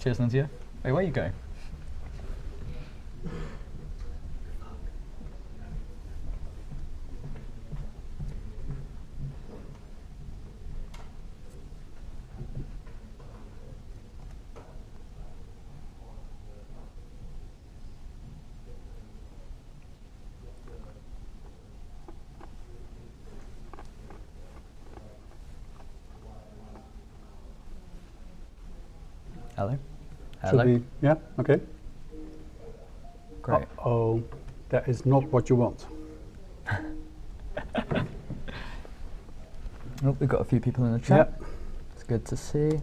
Cheers, Nunzio. Wait, where are you going? Hello? Hello? Should be, yeah, okay. Great. Uh-oh, that is not what you want. Oh, we've got a few people in the chat. Yep. It's good to see.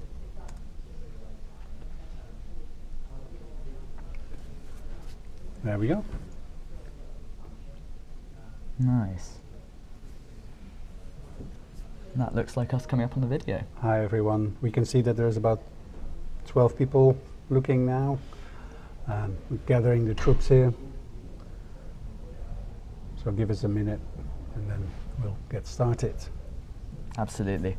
There we go. Nice. That looks like us coming up on the video. Hi everyone. We can see that there's about 12 people looking now. We're gathering the troops here. So give us a minute and then we'll get started. Absolutely.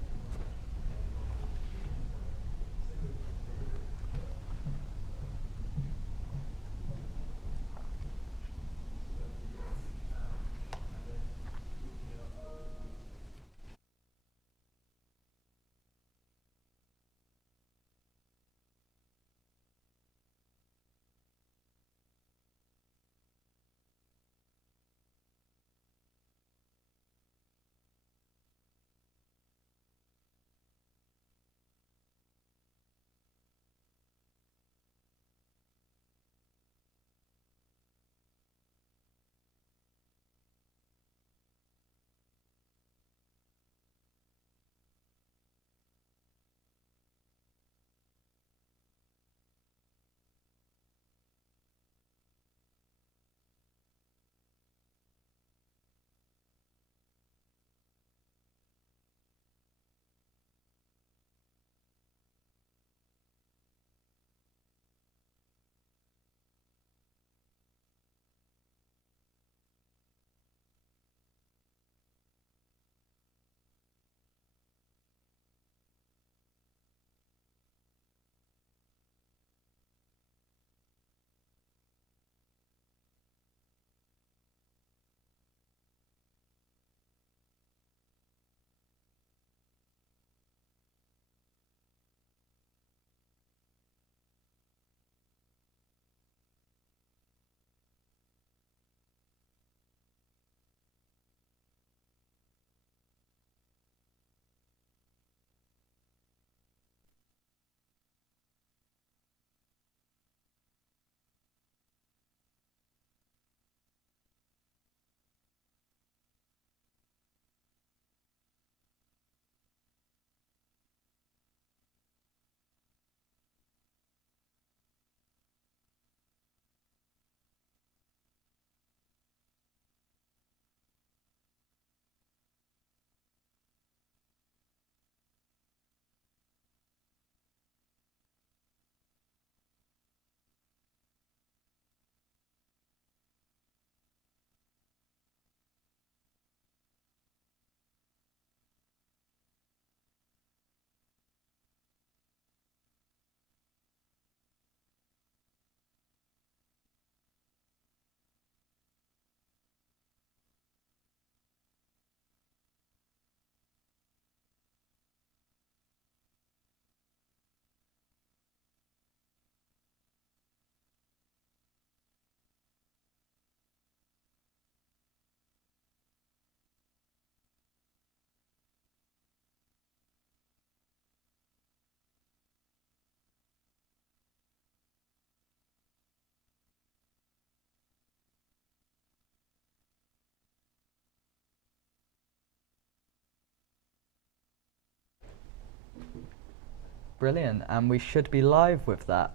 Brilliant, and we should be live with that.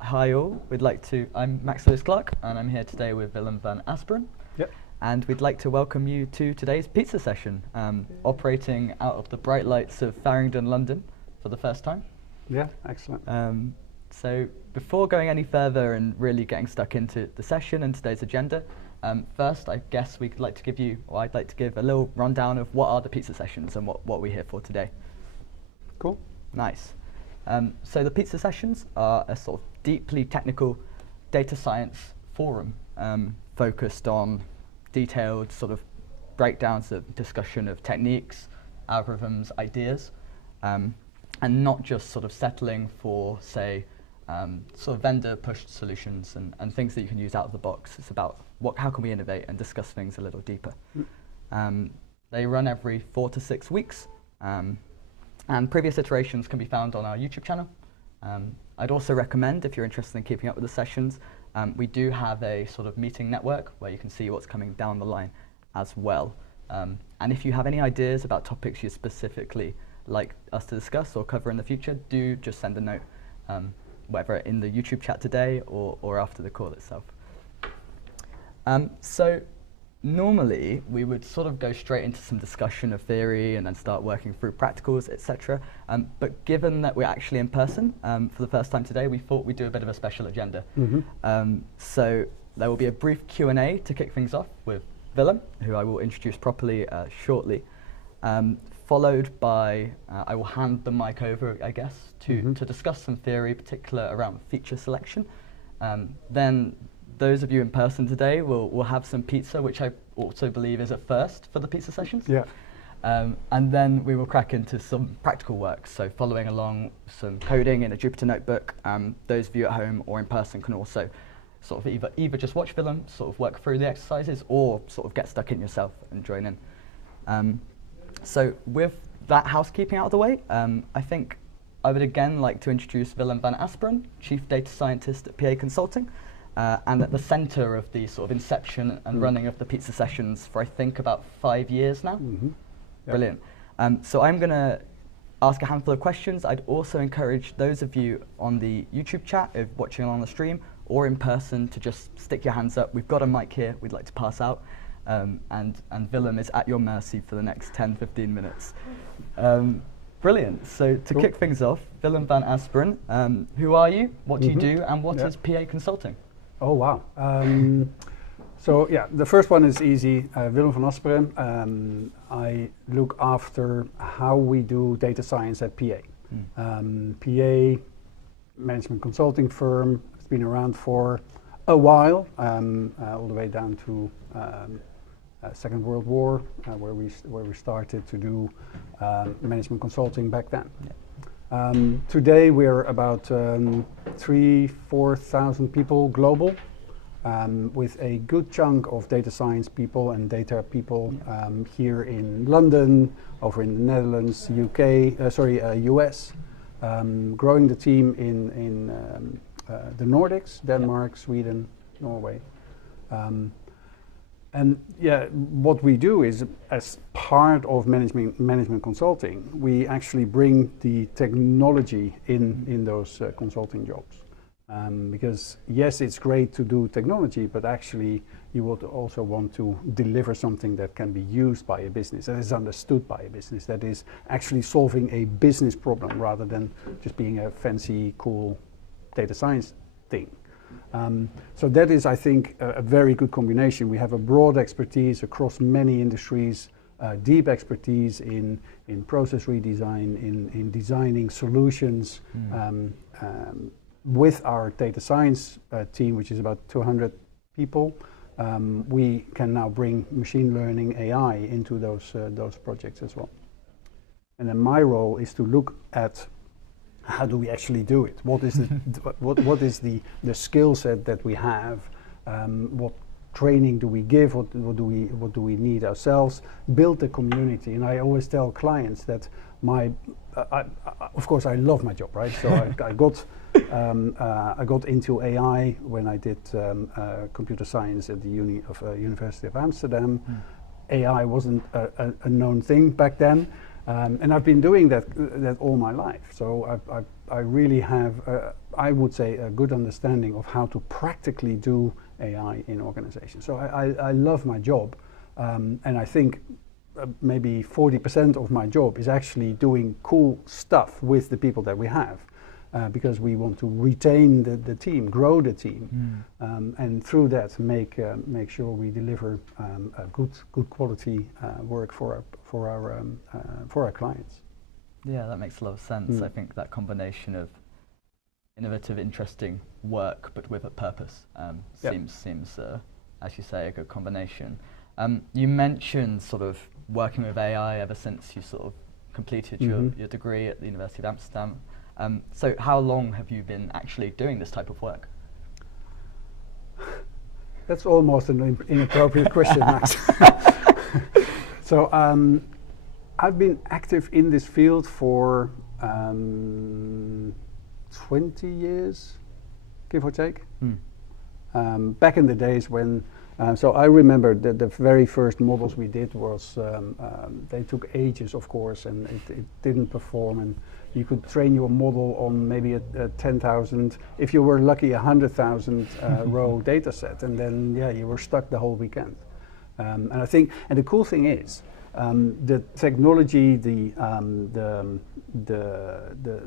Hi all, I'm Max Lewis Clark, and I'm here today with Willem van Asperen. Yep. And we'd like to welcome you to today's pizza session, operating out of the bright lights of Farringdon, London, for the first time. Yeah, excellent. So before going any further and really getting stuck into the session and today's agenda, first I guess I'd like to give a little rundown of what are the pizza sessions and what we're here for today. Cool. Nice. So the pizza sessions are a sort of deeply technical data science forum focused on detailed sort of breakdowns of discussion of techniques, algorithms, ideas, and not just sort of settling for, say, sort of vendor-pushed solutions and things that you can use out of the box. It's about how can we innovate and discuss things a little deeper. They run every 4 to 6 weeks, and previous iterations can be found on our YouTube channel. I'd also recommend, if you're interested in keeping up with the sessions, we do have a sort of meeting network where you can see what's coming down the line as well. And if you have any ideas about topics you'd specifically like us to discuss or cover in the future, do just send a note, whether in the YouTube chat today or after the call itself. So normally we would sort of go straight into some discussion of theory and then start working through practicals, etc. But given that we're actually in person for the first time today, we thought we'd do a bit of a special agenda. So there will be a brief Q&A to kick things off with Willem, who I will introduce properly shortly, followed by, I will hand the mic over, I guess, to discuss some theory, particular around feature selection. Then those of you in person today will have some pizza, which I also believe is a first for the pizza sessions. Yeah. And then we will crack into some practical work, so following along some coding in a Jupyter notebook. Those of you at home or in person can also sort of either just watch Willem, sort of work through the exercises, or sort of get stuck in yourself and join in. So with that housekeeping out of the way, I think I would again like to introduce Willem van Asperen, Chief Data Scientist at PA Consulting, and at the center of the sort of inception and running of the pizza sessions for I think about 5 years now. Yep. Brilliant. So I'm going to ask a handful of questions. I'd also encourage those of you on the YouTube chat, if watching along the stream, or in person, to just stick your hands up. We've got a mic here we'd like to pass out, and Willem is at your mercy for the next 10-15 minutes. Brilliant. So to kick things off, Willem van Asperen, who are you, what do you do, and what is PA Consulting? Oh, wow. So yeah, the first one is easy. Willem van Asperen. I look after how we do data science at PA. PA, management consulting firm, it's been around for a while, all the way down to Second World War, where we started to do management consulting back then. Today we're about 3,000-4,000 people global, with a good chunk of data science people and data people here in London, over in the Netherlands, US, growing the team in the Nordics, Denmark, Sweden, Norway. And yeah, what we do is, as part of management consulting, we actually bring the technology in those consulting jobs. Because yes, it's great to do technology, but actually you would also want to deliver something that can be used by a business, that is understood by a business, that is actually solving a business problem rather than just being a fancy, cool data science thing. So that is, I think, a very good combination. We have a broad expertise across many industries, deep expertise in process redesign, in designing solutions. With our data science team, which is about 200 people, we can now bring machine learning AI into those projects as well. And then my role is to look at how do we actually do it? What is the what is the skill set that we have? What training do we give? What do we need ourselves? Build the community. And I always tell clients that of course I love my job, right? So I got into AI when I did computer science at the University of Amsterdam. AI wasn't a known thing back then. And I've been doing that all my life. So I really have, I would say, a good understanding of how to practically do AI in organizations. So I love my job, and I think maybe 40% of my job is actually doing cool stuff with the people that we have, because we want to retain the team, grow the team, and through that make sure we deliver good quality work for our clients. Yeah, that makes a lot of sense. I think that combination of innovative, interesting work, but with a purpose, seems as you say, a good combination. You mentioned sort of working with AI ever since you sort of completed your degree at the University of Amsterdam. So how long have you been actually doing this type of work? That's almost an inappropriate question, Max. So I've been active in this field for 20 years, give or take. Back in the days when, so I remember that the very first models we did was, they took ages, of course, and it didn't perform, and you could train your model on maybe a 10,000, if you were lucky, 100,000 row data set, and then you were stuck the whole weekend. And I think, and the cool thing is, the technology, the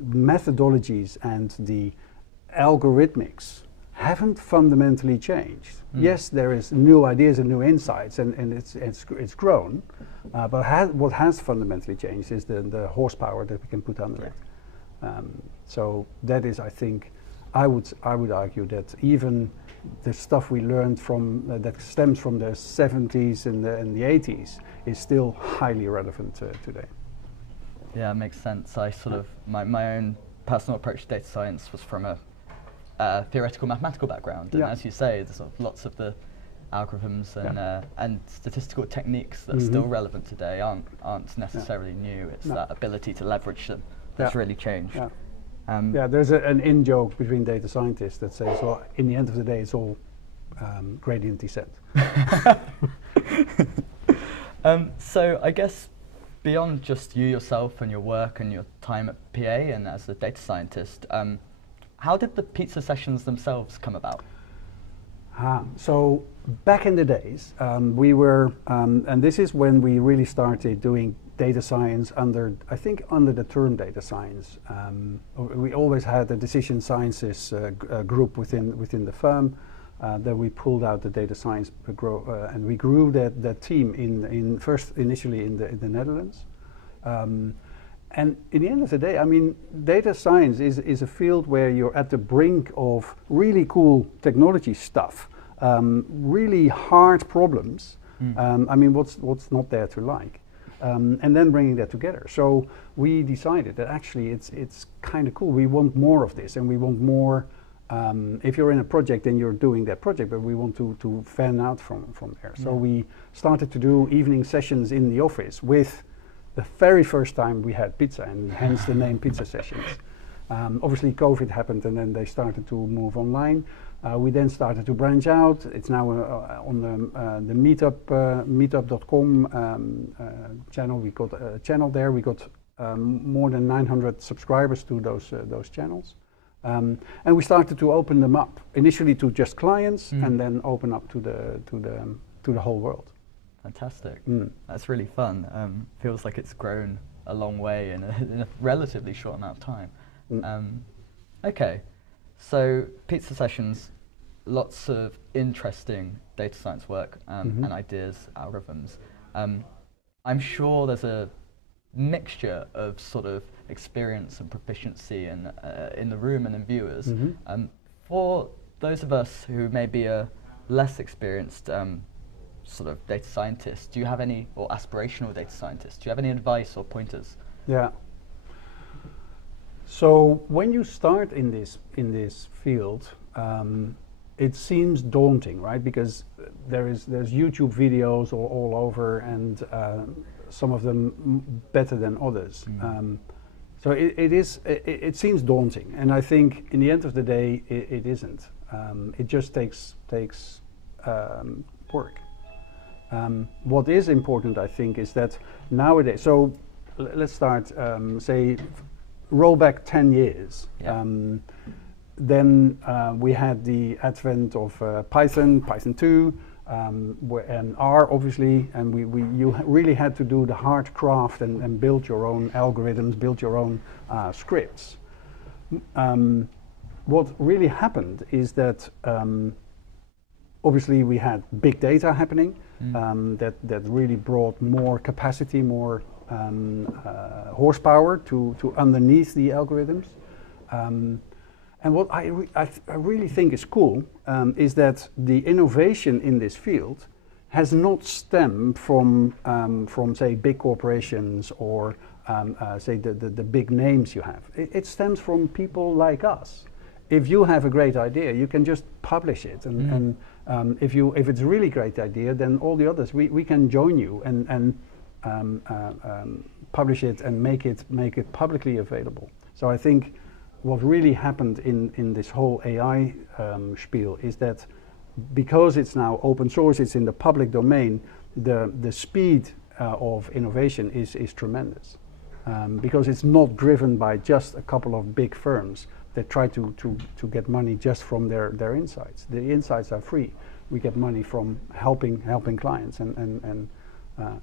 methodologies and the algorithmics haven't fundamentally changed. Yes, there is new ideas and new insights, and it's grown, but what has fundamentally changed is the horsepower that we can put under it. So that is, I think, I would argue that even the stuff we learned from that stems from the 70s and the 80s is still highly relevant today. Yeah, it makes sense. I sort of my own personal approach to data science was from a theoretical mathematical background, and as you say, there's sort of lots of the algorithms and statistical techniques that are still relevant today aren't necessarily new. It's that ability to leverage them that's really changed. There's an in-joke between data scientists that says, well, in the end of the day, it's all gradient descent. So I guess beyond just you yourself and your work and your time at PA and as a data scientist, how did the pizza sessions themselves come about? So back in the days, we were, and this is when we really started doing data science under the term data science. We always had a decision sciences group within the firm. Then we pulled out the data science and we grew that team initially in the Netherlands. And in the end of the day, I mean, data science is a field where you're at the brink of really cool technology stuff, really hard problems. I mean, what's not there to like? And then bringing that together. So we decided that actually it's kind of cool. We want more of this, and we want more. If you're in a project, then you're doing that project, but we want to fan out from there. So we started to do evening sessions in the office with the very first time we had pizza, and hence the name Pizza Sessions. Obviously COVID happened, and then they started to move online. We then started to branch out. It's now on the meetup.com channel. We got a channel there. We got more than 900 subscribers to those channels. And we started to open them up, initially to just clients, and then open up to the whole world. Fantastic. That's really fun. Feels like it's grown a long way in a relatively short amount of time. Okay, so pizza sessions, lots of interesting data science work and ideas, algorithms. I'm sure there's a mixture of sort of experience and proficiency in the room and in viewers. For those of us who maybe are less experienced sort of data scientists, do you have any, or aspirational data scientists, do you have any advice or pointers? Yeah. So when you start in this field, it seems daunting, right? Because there's YouTube videos all over, and some of them better than others. So it seems daunting, and I think in the end of the day, it isn't. It just takes work. What is important, I think, is that nowadays, so let's start, say, roll back 10 years. Then we had the advent of Python 2, and R, obviously, and you really had to do the hard craft and build your own algorithms, build your own scripts. What really happened is that obviously we had big data happening, that really brought more capacity, more horsepower to underneath the algorithms. And what I really think is cool is that the innovation in this field has not stemmed from say big corporations or say the big names you have. It stems from people like us. If you have a great idea, you can just publish it, and if it's a really great idea, then all the others we can join you and publish it and make it publicly available. So I think what really happened in this whole AI spiel is that because it's now open source, it's in the public domain, the speed of innovation is tremendous. Because it's not driven by just a couple of big firms that try to get money just from their insights. The insights are free. We get money from helping clients and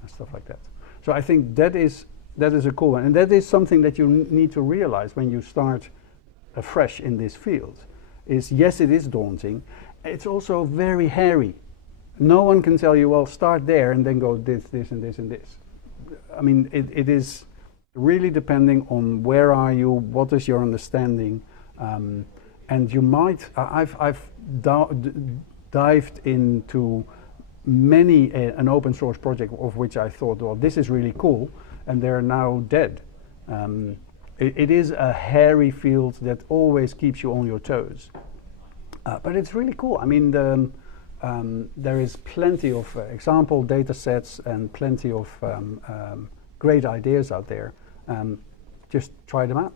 stuff like that. So I think that is a cool one, and that is something that you need to realize when you start afresh in this field. Is yes, it is daunting. It's also very hairy. No one can tell you, well, start there and then go this, and this, and this. I mean, it is really depending on where are you, what is your understanding, and you might. I've dived into many an open source project of which I thought, well, this is really cool, and they're now dead. It is a hairy field that always keeps you on your toes. But it's really cool. I mean, there is plenty of example data sets and plenty of great ideas out there. Just try them out.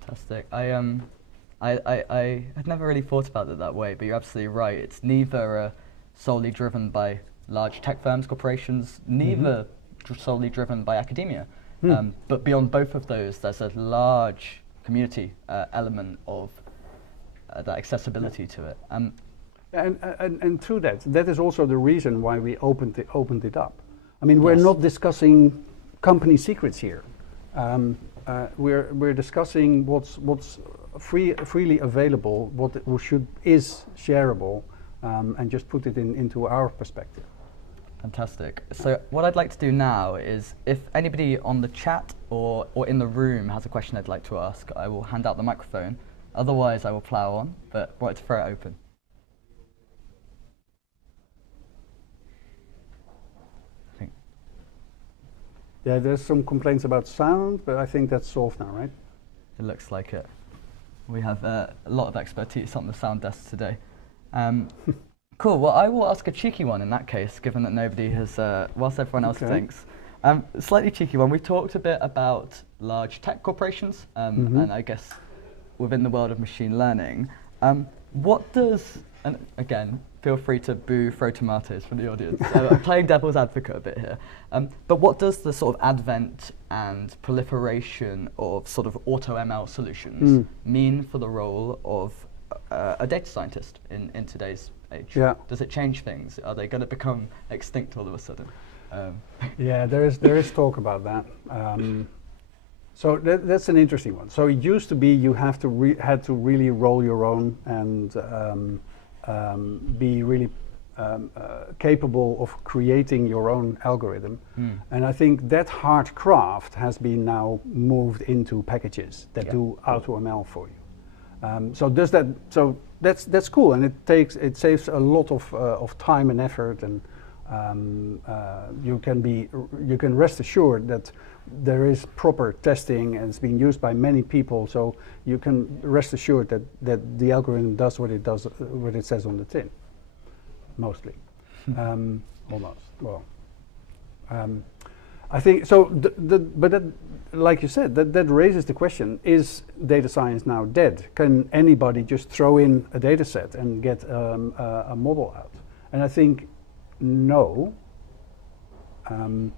Fantastic. I had never really thought about it that way, but you're absolutely right. It's neither solely driven by large tech firms, corporations, neither solely driven by academia. But beyond both of those, there's a large community element of that accessibility to it. And through that is also the reason why we opened it up. I mean, we're not discussing company secrets here. We're discussing what's freely available, what is shareable, and just put it into our perspective. Fantastic. So what I'd like to do now is, if anybody on the chat or in the room has a question they'd like to ask, I will hand out the microphone. Otherwise, I will plough on, but I wanted to throw it open. Yeah, there's some complaints about sound, but I think that's solved now, right? It looks like it. We have a lot of expertise on the sound desk today. Cool, well, I will ask a cheeky one in that case, given that nobody has, whilst everyone else thinks. Slightly cheeky one. We've talked a bit about large tech corporations, and I guess within the world of machine learning. What does, and again, feel free to boo, throw tomatoes from the audience. I'm playing devil's advocate a bit here. But what does the sort of advent and proliferation of sort of auto-ML solutions mean for the role of a data scientist in today's age? Yeah. Does it change things? Are they going to become extinct all of a sudden? Yeah, there is talk about that. So that's an interesting one. So it used to be you had to really roll your own and be really capable of creating your own algorithm. And I think that hard craft has been now moved into packages that do AutoML for you. So that's cool, and it saves a lot of time and effort, and you can rest assured that there is proper testing and it's being used by many people, so you can rest assured that the algorithm does what it says on the tin, mostly. Almost. Well, I think so. But that, like you said, that raises the question: is data science now dead? Can anybody just throw in a data set and get a model out? And I think no. And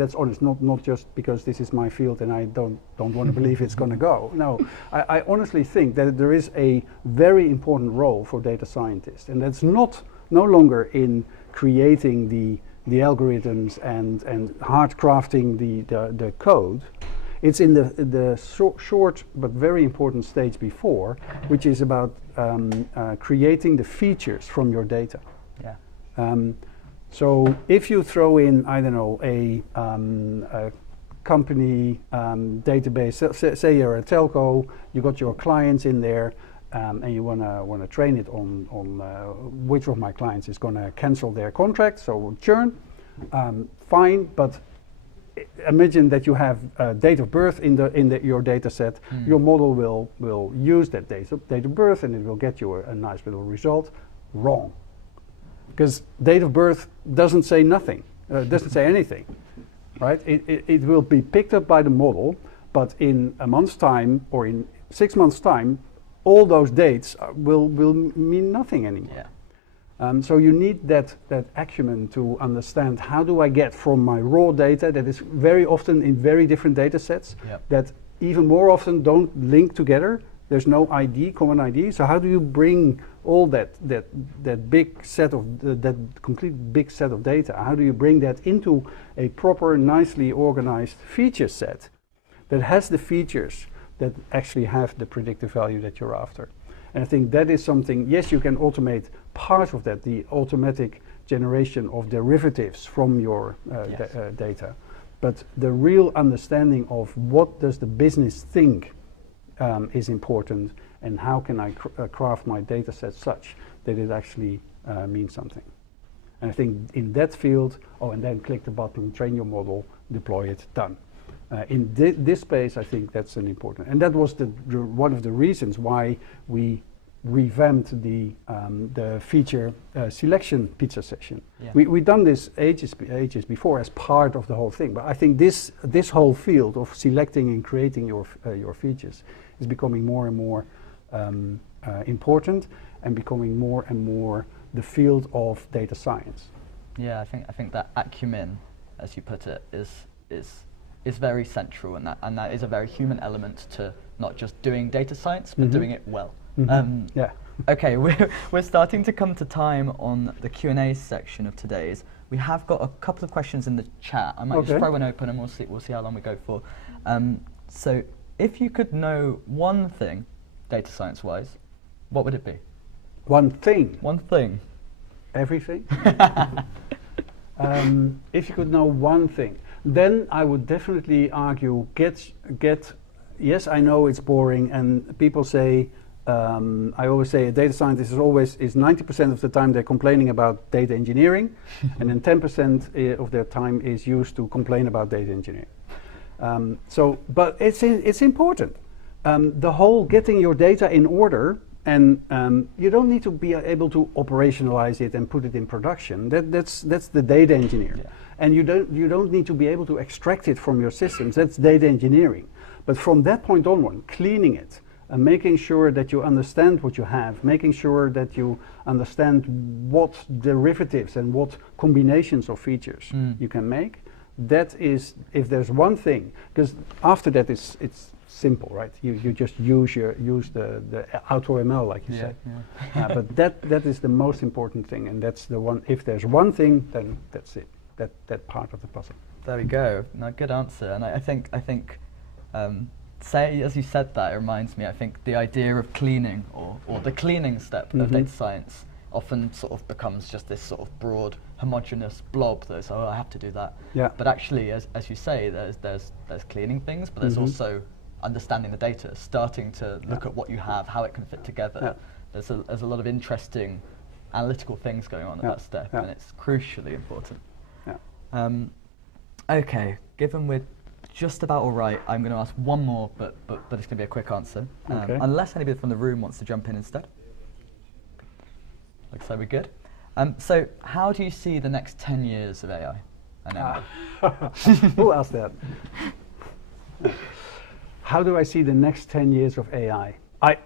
that's honest, not just because this is my field and I don't want to believe it's going to go. No, I honestly think that there is a very important role for data scientists, and that's no longer in creating the algorithms and hard crafting the code. It's in the short but very important stage before, which is about creating the features from your data. Yeah. So if you throw in, I don't know, a company database, say you're a telco, you got your clients in there, and you wanna train it on which of my clients is gonna cancel their contract, so churn, fine. But imagine that you have date of birth in your data set. Your model will use that date of birth, and it will get you a nice little result. Wrong, because date of birth doesn't say nothing, doesn't say anything, right? It will be picked up by the model, but in a month's time or in 6 months' time, all those dates will mean nothing anymore. Yeah. So you need that acumen to understand, how do I get from my raw data that is very often in very different data sets, that even more often don't link together. There's no ID, common ID. So how do you bring all that big set of that complete big set of data? How do you bring that into a proper, nicely organized feature set that has the features that actually have the predictive value that you're after? And I think that is something. Yes, you can automate part of that, the automatic generation of derivatives from your data, but the real understanding of what does the business think is important, and how can I craft my data set such that it actually means something. And I think in that field, and then click the button, train your model, deploy it, done. In this space, I think that's an important, and that was one of the reasons why we revamped the feature selection pizza session. Yeah. We done this ages before as part of the whole thing, but I think this whole field of selecting and creating your features is becoming more and more important, and becoming more and more the field of data science. Yeah, I think that acumen, as you put it, is very central, and that is a very human element to not just doing data science, but doing it well. Yeah. Okay, we're starting to come to time on the Q&A section of today's. We have got a couple of questions in the chat. I might just throw one open, and we'll see how long we go for. So, if you could know one thing, data science-wise, what would it be? One thing. One thing. Everything. If you could know one thing, then I would definitely argue get. Yes, I know it's boring, and people say. I always say a data scientist is 90% of the time they're complaining about data engineering, and then 10% of their time is used to complain about data engineering. But it's important. The whole getting your data in order, and you don't need to be able to operationalize it and put it in production. That's the data engineer, and you don't need to be able to extract it from your systems. That's data engineering. But from that point onward, cleaning it. And making sure that you understand what you have, making sure that you understand what derivatives and what combinations of features you can make. That is, if there's one thing, because after that it's simple, right? You just use the AutoML, like you said. Yeah. But that is the most important thing, and that's the one. If there's one thing, then that's it. That part of the puzzle. There we go. No, good answer. And I think. Say, as you said that, it reminds me, I think the idea of cleaning, or the cleaning step of data science often sort of becomes just this sort of broad, homogeneous blob that's, I have to do that. Yeah. But actually, as you say, there's cleaning things, but there's also understanding the data, starting to look at what you have, how it can fit together. Yeah. There's a lot of interesting analytical things going on at that step, and it's crucially important. Yeah. Okay, given we're just about all right, I'm going to ask one more, but it's going to be a quick answer. Unless anybody from the room wants to jump in instead. Looks like we're good. So how do you see the next 10 years of AI? Who asked that? How do I see the next 10 years of AI? I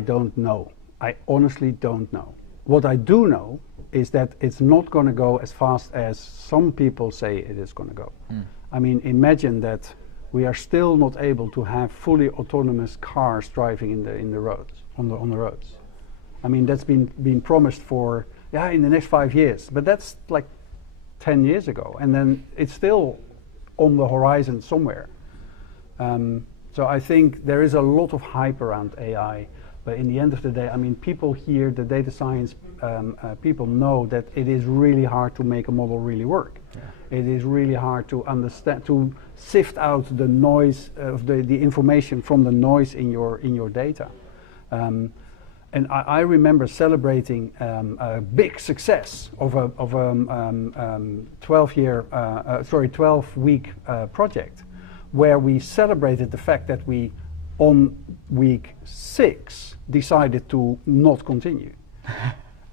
don't know. I honestly don't know. What I do know is that it's not going to go as fast as some people say it is going to go. I mean, imagine that we are still not able to have fully autonomous cars driving in the roads, on the roads. I mean, that's been promised for in the next 5 years, but that's like 10 years ago, and then it's still on the horizon somewhere. So I think there is a lot of hype around AI, But in the end of the day, I mean, people here, the data science people know that it is really hard to make a model really work. Yeah. It is really hard to understand, to sift out the noise of the information from the noise in your data. And I remember celebrating a big success of a 12-week project, where we celebrated the fact that we, on week 6, decided to not continue.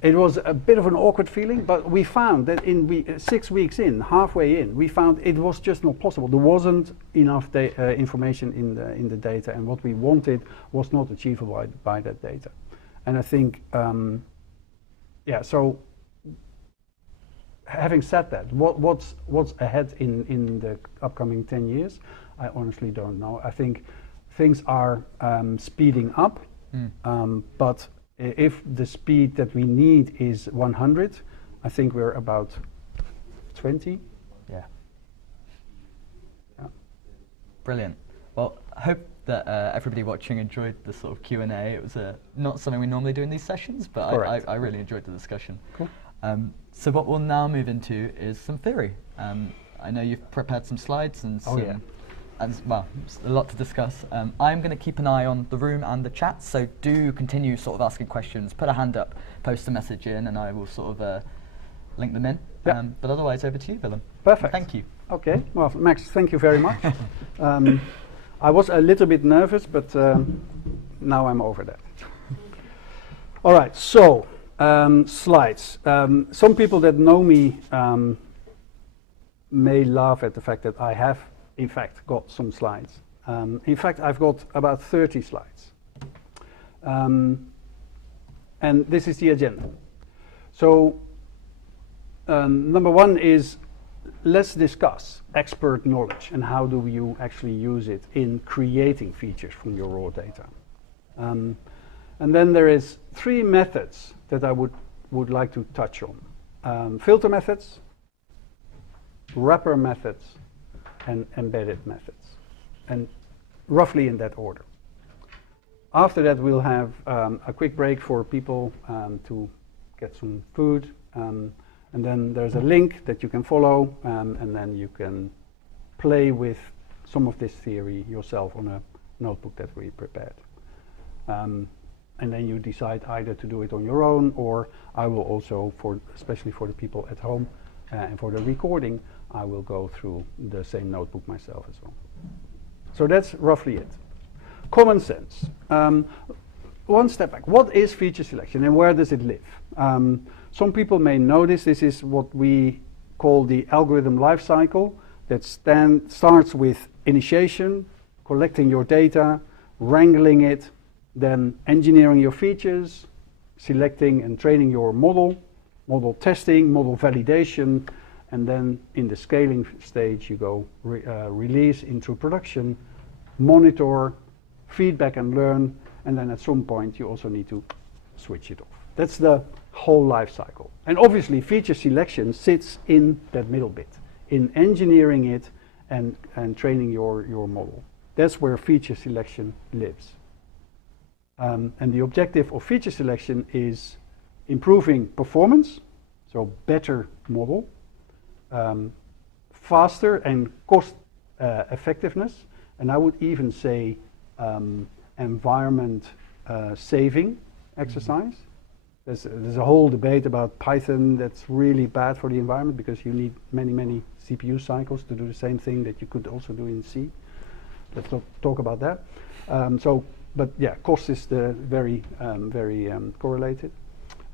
It was a bit of an awkward feeling, but we found that in 6 weeks in, halfway in, we found it was just not possible. There wasn't enough information in the data, and what we wanted was not achievable by that data. And I think, so having said that, what's ahead in the upcoming 10 years, I honestly don't know. I think things are speeding up, but if the speed that we need is 100, I think we're about 20. Yeah. Brilliant. Well, I hope that everybody watching enjoyed the sort of Q&A. It was not something we normally do in these sessions, but I really enjoyed the discussion. Cool. So what we'll now move into is some theory. I know you've prepared some slides and some, well, a lot to discuss. I'm going to keep an eye on the room and the chat, so do continue sort of asking questions, put a hand up, post a message in, and I will sort of link them in. Yep. But otherwise, over to you, Willem. Perfect. Thank you. Okay. Well, Max, thank you very much. I was a little bit nervous, but now I'm over that. All right, so slides. Some people that know me may laugh at the fact that I have, in fact, got some slides. In fact, I've got about 30 slides. And this is the agenda. So number one is, let's discuss expert knowledge and how do you actually use it in creating features from your raw data. And then there is 3 methods that I would like to touch on. Filter methods, wrapper methods, and embedded methods. And roughly in that order. After that, we'll have a quick break for people to get some food. And then there's a link that you can follow, and then you can play with some of this theory yourself on a notebook that we prepared. And then you decide either to do it on your own, or I will also, especially for the people at home and for the recording, I will go through the same notebook myself as well. So that's roughly it. Common sense. One step back. What is feature selection and where does it live? Some people may know this is what we call the algorithm lifecycle that starts with initiation, collecting your data, wrangling it, then engineering your features, selecting and training your model, model testing, model validation, and then in the scaling stage you go release into production, monitor, feedback and learn, and then at some point you also need to switch it off. That's the whole life cycle. And obviously feature selection sits in that middle bit, in engineering it and training your model. That's where feature selection lives. And the objective of feature selection is improving performance, so better model, faster and cost effectiveness, and I would even say environment saving exercise. There's a whole debate about Python that's really bad for the environment because you need many CPU cycles to do the same thing that you could also do in C. Let's not talk about that. But yeah, cost is very correlated.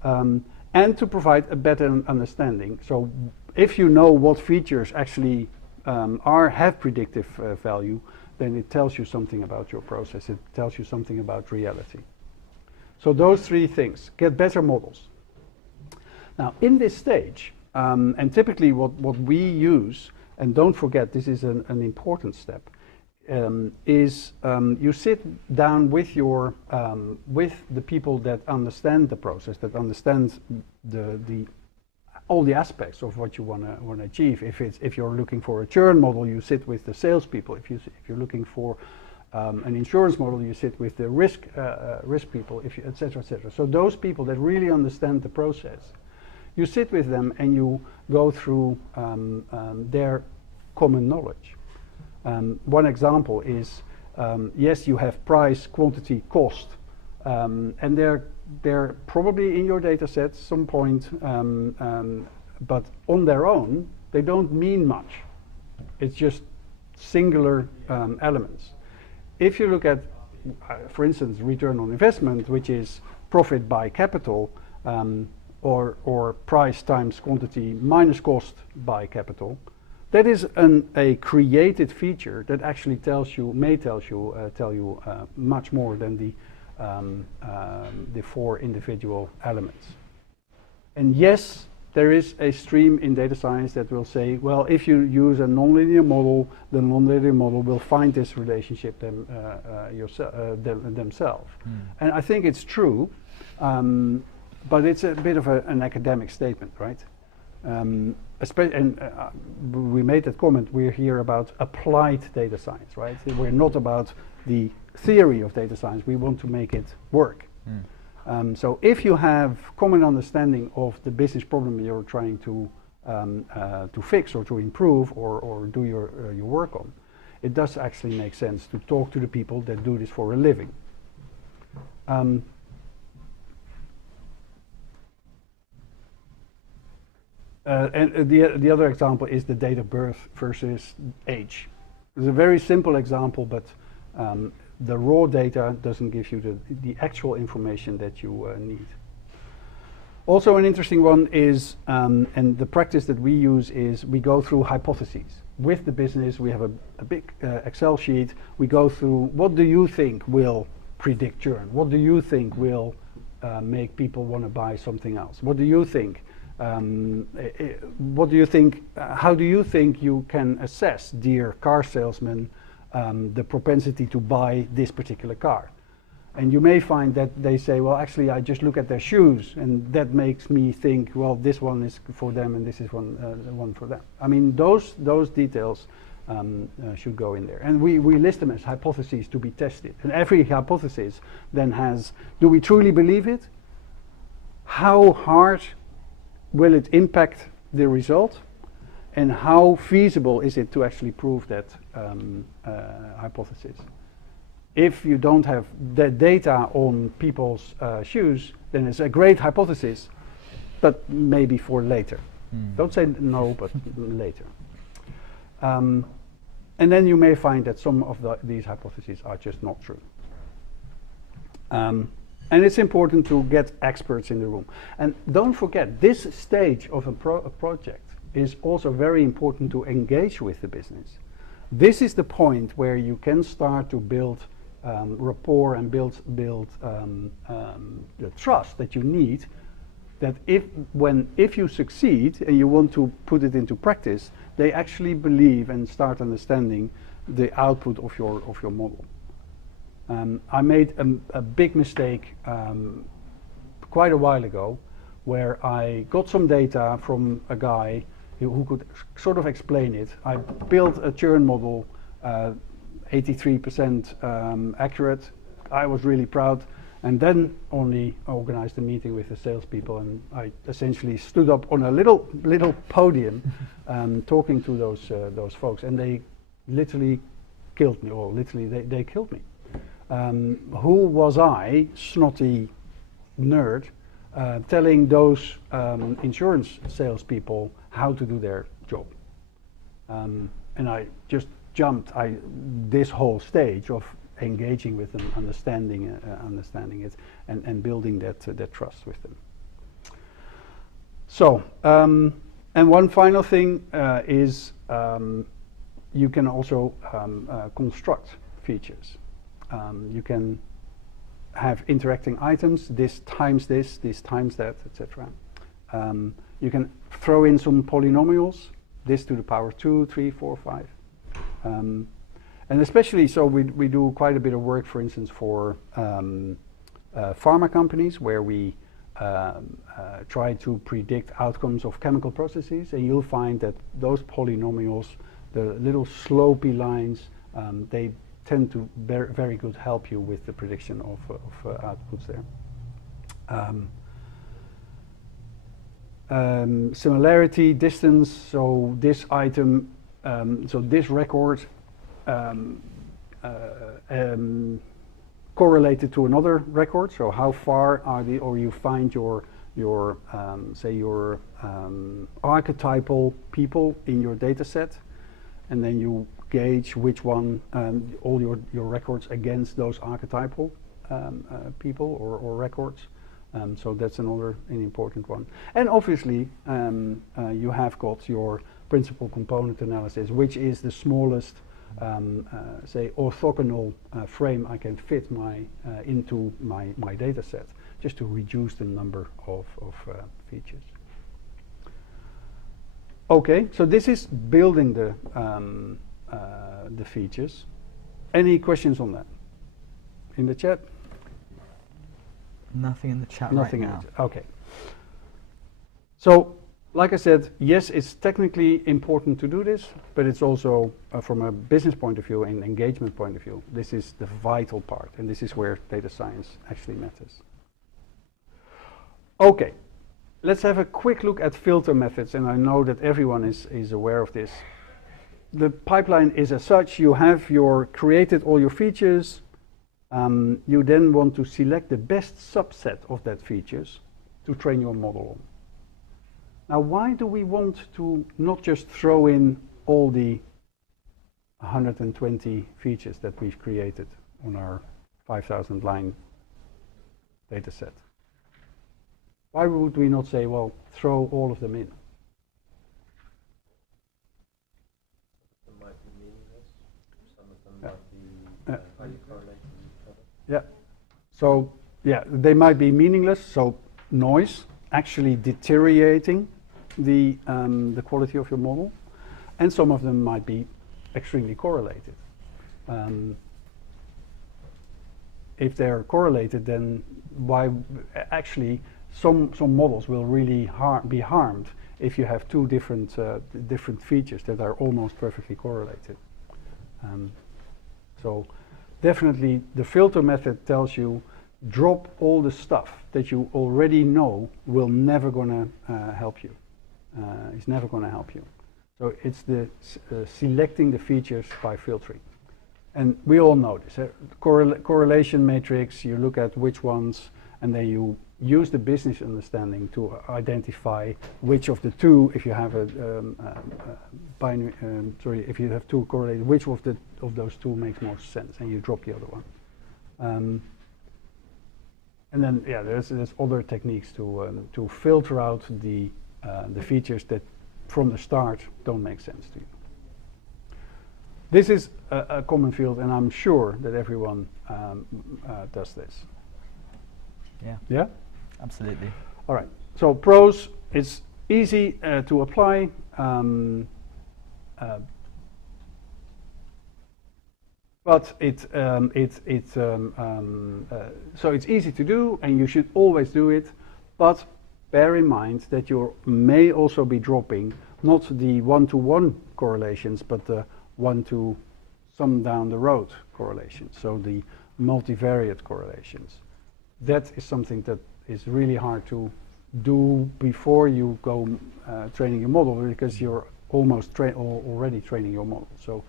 And to provide a better understanding. So if you know what features actually have predictive value, then it tells you something about your process. It tells you something about reality. So those 3 things, get better models. Now in this stage, and typically what we use, and don't forget this is an important step, is you sit down with the people that understand the process, that understand all the aspects of what you want to achieve. If you're looking for a churn model, you sit with the salespeople. If you're looking for an insurance model, you sit with the risk people, if you, et cetera, et cetera. So those people that really understand the process, you sit with them and you go through their common knowledge. One example is, yes, you have price, quantity, cost, and they're probably in your data set some point, but on their own, they don't mean much. It's just singular elements. If you look at, for instance, return on investment, which is profit by capital, or price times quantity minus cost by capital, that is a created feature that actually may tell you much more than the 4 individual elements. And yes, there is a stream in data science that will say, well, if you use a nonlinear model, the nonlinear model will find this relationship themselves. And I think it's true, but it's a bit of an academic statement, right? We made that comment, we're here about applied data science, right? We're not about the theory of data science, we want to make it work. So if you have common understanding of the business problem you're trying to fix or to improve or do your work on, it does actually make sense to talk to the people that do this for a living. And the other example is the date of birth versus age. It's a very simple example, but the raw data doesn't give you the actual information that you need. Also an interesting one is, and the practice that we use is we go through hypotheses. With the business, we have a big Excel sheet. We go through, what do you think will predict churn? What do you think will make people want to buy something else? What do you think? What do you think? How do you think you can assess, dear car salesman, the propensity to buy this particular car? And you may find that they say, well, actually, I just look at their shoes, and that makes me think, well, this one is for them, and this is one for them. I mean, those details should go in there, and we list them as hypotheses to be tested. And every hypothesis then has: do we truly believe it? How hard will it impact the result? And how feasible is it to actually prove that hypothesis? If you don't have the data on people's shoes, then it's a great hypothesis, but maybe for later. Don't say no, but later. And then you may find that some of these hypotheses are just not true. And it's important to get experts in the room. And don't forget, this stage of a project is also very important to engage with the business. This is the point where you can start to build rapport and build the trust that you need, that if you succeed and you want to put it into practice, they actually believe and start understanding the output of your model. I made a big mistake quite a while ago, where I got some data from a guy who could sort of explain it. I built a churn model, 83% accurate. I was really proud, and then only organized a meeting with the salespeople, and I essentially stood up on a little podium talking to those folks, and they literally killed me, or literally they killed me. Who was I, snotty nerd, telling those insurance salespeople how to do their job? And I just jumped this whole stage of engaging with them, understanding it, and building that trust with them. So, and one final thing is you can also construct features. You can have interacting items, this times that, etc. You can throw in some polynomials, this to the power 2, 3, 4, 5. And especially, so we do quite a bit of work, for instance, for pharma companies, where we try to predict outcomes of chemical processes, and you'll find that those polynomials, the little slopey lines, they tend to very good help you with the prediction of outputs there. Similarity distance, so this item, so this record correlated to another record, so how far are the, or you find your say your archetypal people in your data set, and then you gauge which one, all your records against those archetypal people or records. So that's an important one. And obviously, you have got your principal component analysis, which is the smallest, say, orthogonal frame I can fit into my data set, just to reduce the number of features. Okay, so this is building the features. Any questions on that? In the chat? Nothing in the chat Nothing right now. in the chat. Okay. So, like I said, yes, it's technically important to do this, but it's also, from a business point of view and engagement point of view, this is the vital part, and this is where data science actually matters. Okay, let's have a quick look at filter methods, and I know that everyone is aware of this. The pipeline is as such: you have created all your features. You then want to select the best subset of that features to train your model on. Now, why do we want to not just throw in all the 120 features that we've created on our 5,000 line data set? Why would we not say, well, throw all of them in? Some might be meaningless, some of them might be highly correlated with each other. Yeah. So, yeah, they might be meaningless, so noise, actually deteriorating the quality of your model, and some of them might be extremely correlated. If they're correlated, then why actually some models will really be harmed if you have two different features that are almost perfectly correlated. So definitely the filter method tells you drop all the stuff that you already know will never gonna help you. It's never gonna help you. So it's the selecting the features by filtering. And we all know this. Correlation matrix, you look at which ones, and then you use the business understanding to identify which of the two, if you have a binary, if you have two correlated, which of those two makes more sense, and you drop the other one. And then, yeah, there's other techniques to filter out the features that from the start don't make sense to you. This is a common field, and I'm sure that everyone does this. Yeah. Yeah? Absolutely. All right. So pros, it's easy to apply. But so it's easy to do, and you should always do it. But bear in mind that you may also be dropping not the one-to-one correlations, but the one to some down the road correlations. So the multivariate correlations. That is something that is really hard to do before you go training your model, because you're almost already training your model. So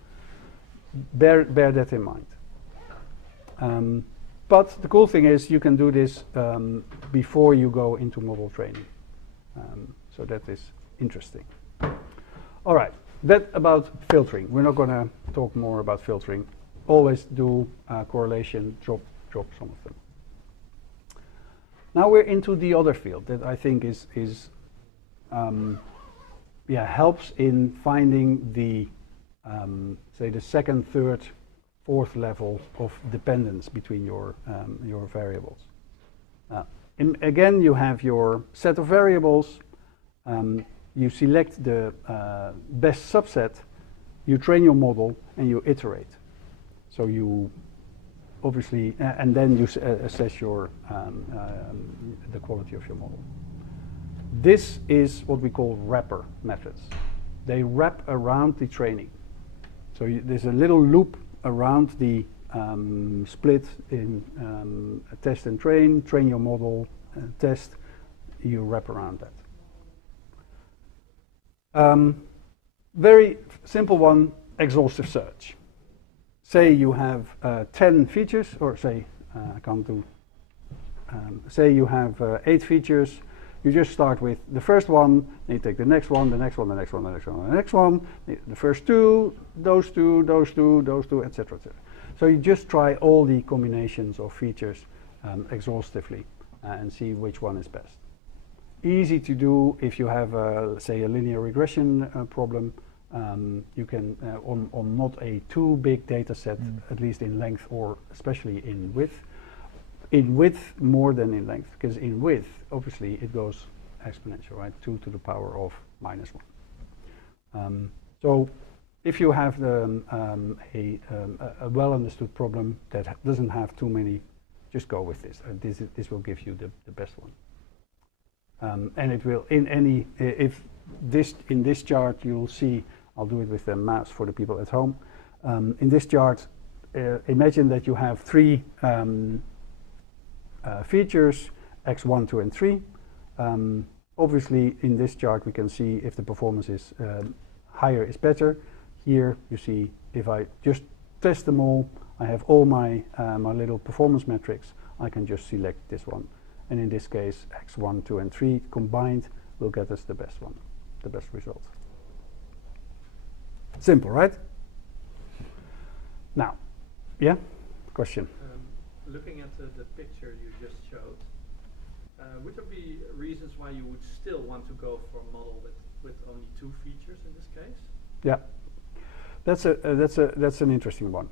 bear that in mind. But the cool thing is you can do this before you go into model training. So that is interesting. All right, that about filtering. We're not going to talk more about filtering. Always do correlation, drop some of them. Now we're into the other field that I think helps in finding the say the second, third, fourth level of dependence between your variables. Again, you have your set of variables. You select the best subset. You train your model and you iterate. So you obviously, and then you assess the quality of your model. This is what we call wrapper methods. They wrap around the training. So there's a little loop around the split in test and train your model, test, you wrap around that. Very simple one, exhaustive search. Say you have 10 features, or say, I can't do, say you have 8 features. You just start with the first one, then you take the next one, the next one, the next one, the next one, the next one, the first two, those two, those two, those two, etc., etc. So you just try all the combinations of features exhaustively and see which one is best. Easy to do if you have, say, a linear regression problem. You can, on not a too big data set, at least in length or especially in width. In width more than in length, because in width, obviously, it goes exponential, right? 2 to the power of -1. So if you have a well-understood problem that doesn't have too many, just go with this. This will give you the best one. And it will, in this chart, you'll see, I'll do it with the mouse for the people at home. In this chart, imagine that you have 3 features, x1, 2, and 3. Obviously, in this chart, we can see if the performance is higher is better. Here, you see, if I just test them all, I have all my little performance metrics, I can just select this one. And in this case, x1, 2, and 3 combined will get us the best one, the best result. Simple, right? Now, yeah, question? Looking at the picture you just showed, would there be reasons why you would still want to go for a model with only 2 features in this case? Yeah, that's an interesting one.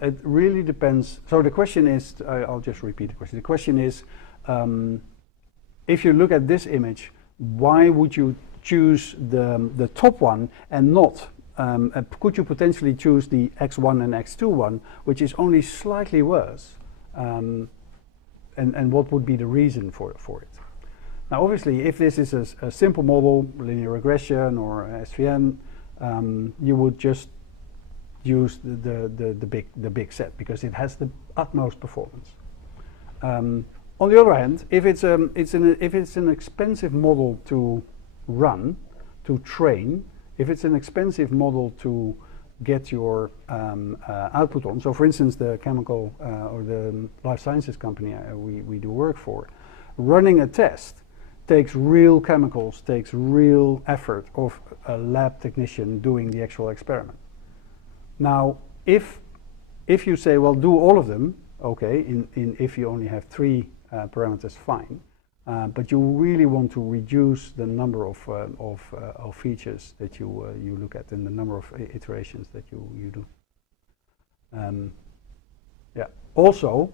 It really depends. So the question is, I'll just repeat the question. The question is, if you look at this image, why would you choose the top one and not? Could you potentially choose the x1 and x2 one, which is only slightly worse? And what would be the reason for it? Now, obviously, if this is a simple model, linear regression or SVM, you would just use the big set because it has the utmost performance. On the other hand, if it's an expensive model to run, to train, if it's an expensive model to get your output on, so for instance, the chemical or the life sciences company we do work for, running a test takes real chemicals, takes real effort of a lab technician doing the actual experiment. Now, if you say, well, do all of them, okay, if you only have 3 parameters, fine. But you really want to reduce the number of features that you look at and the number of iterations that you do. Yeah. Also,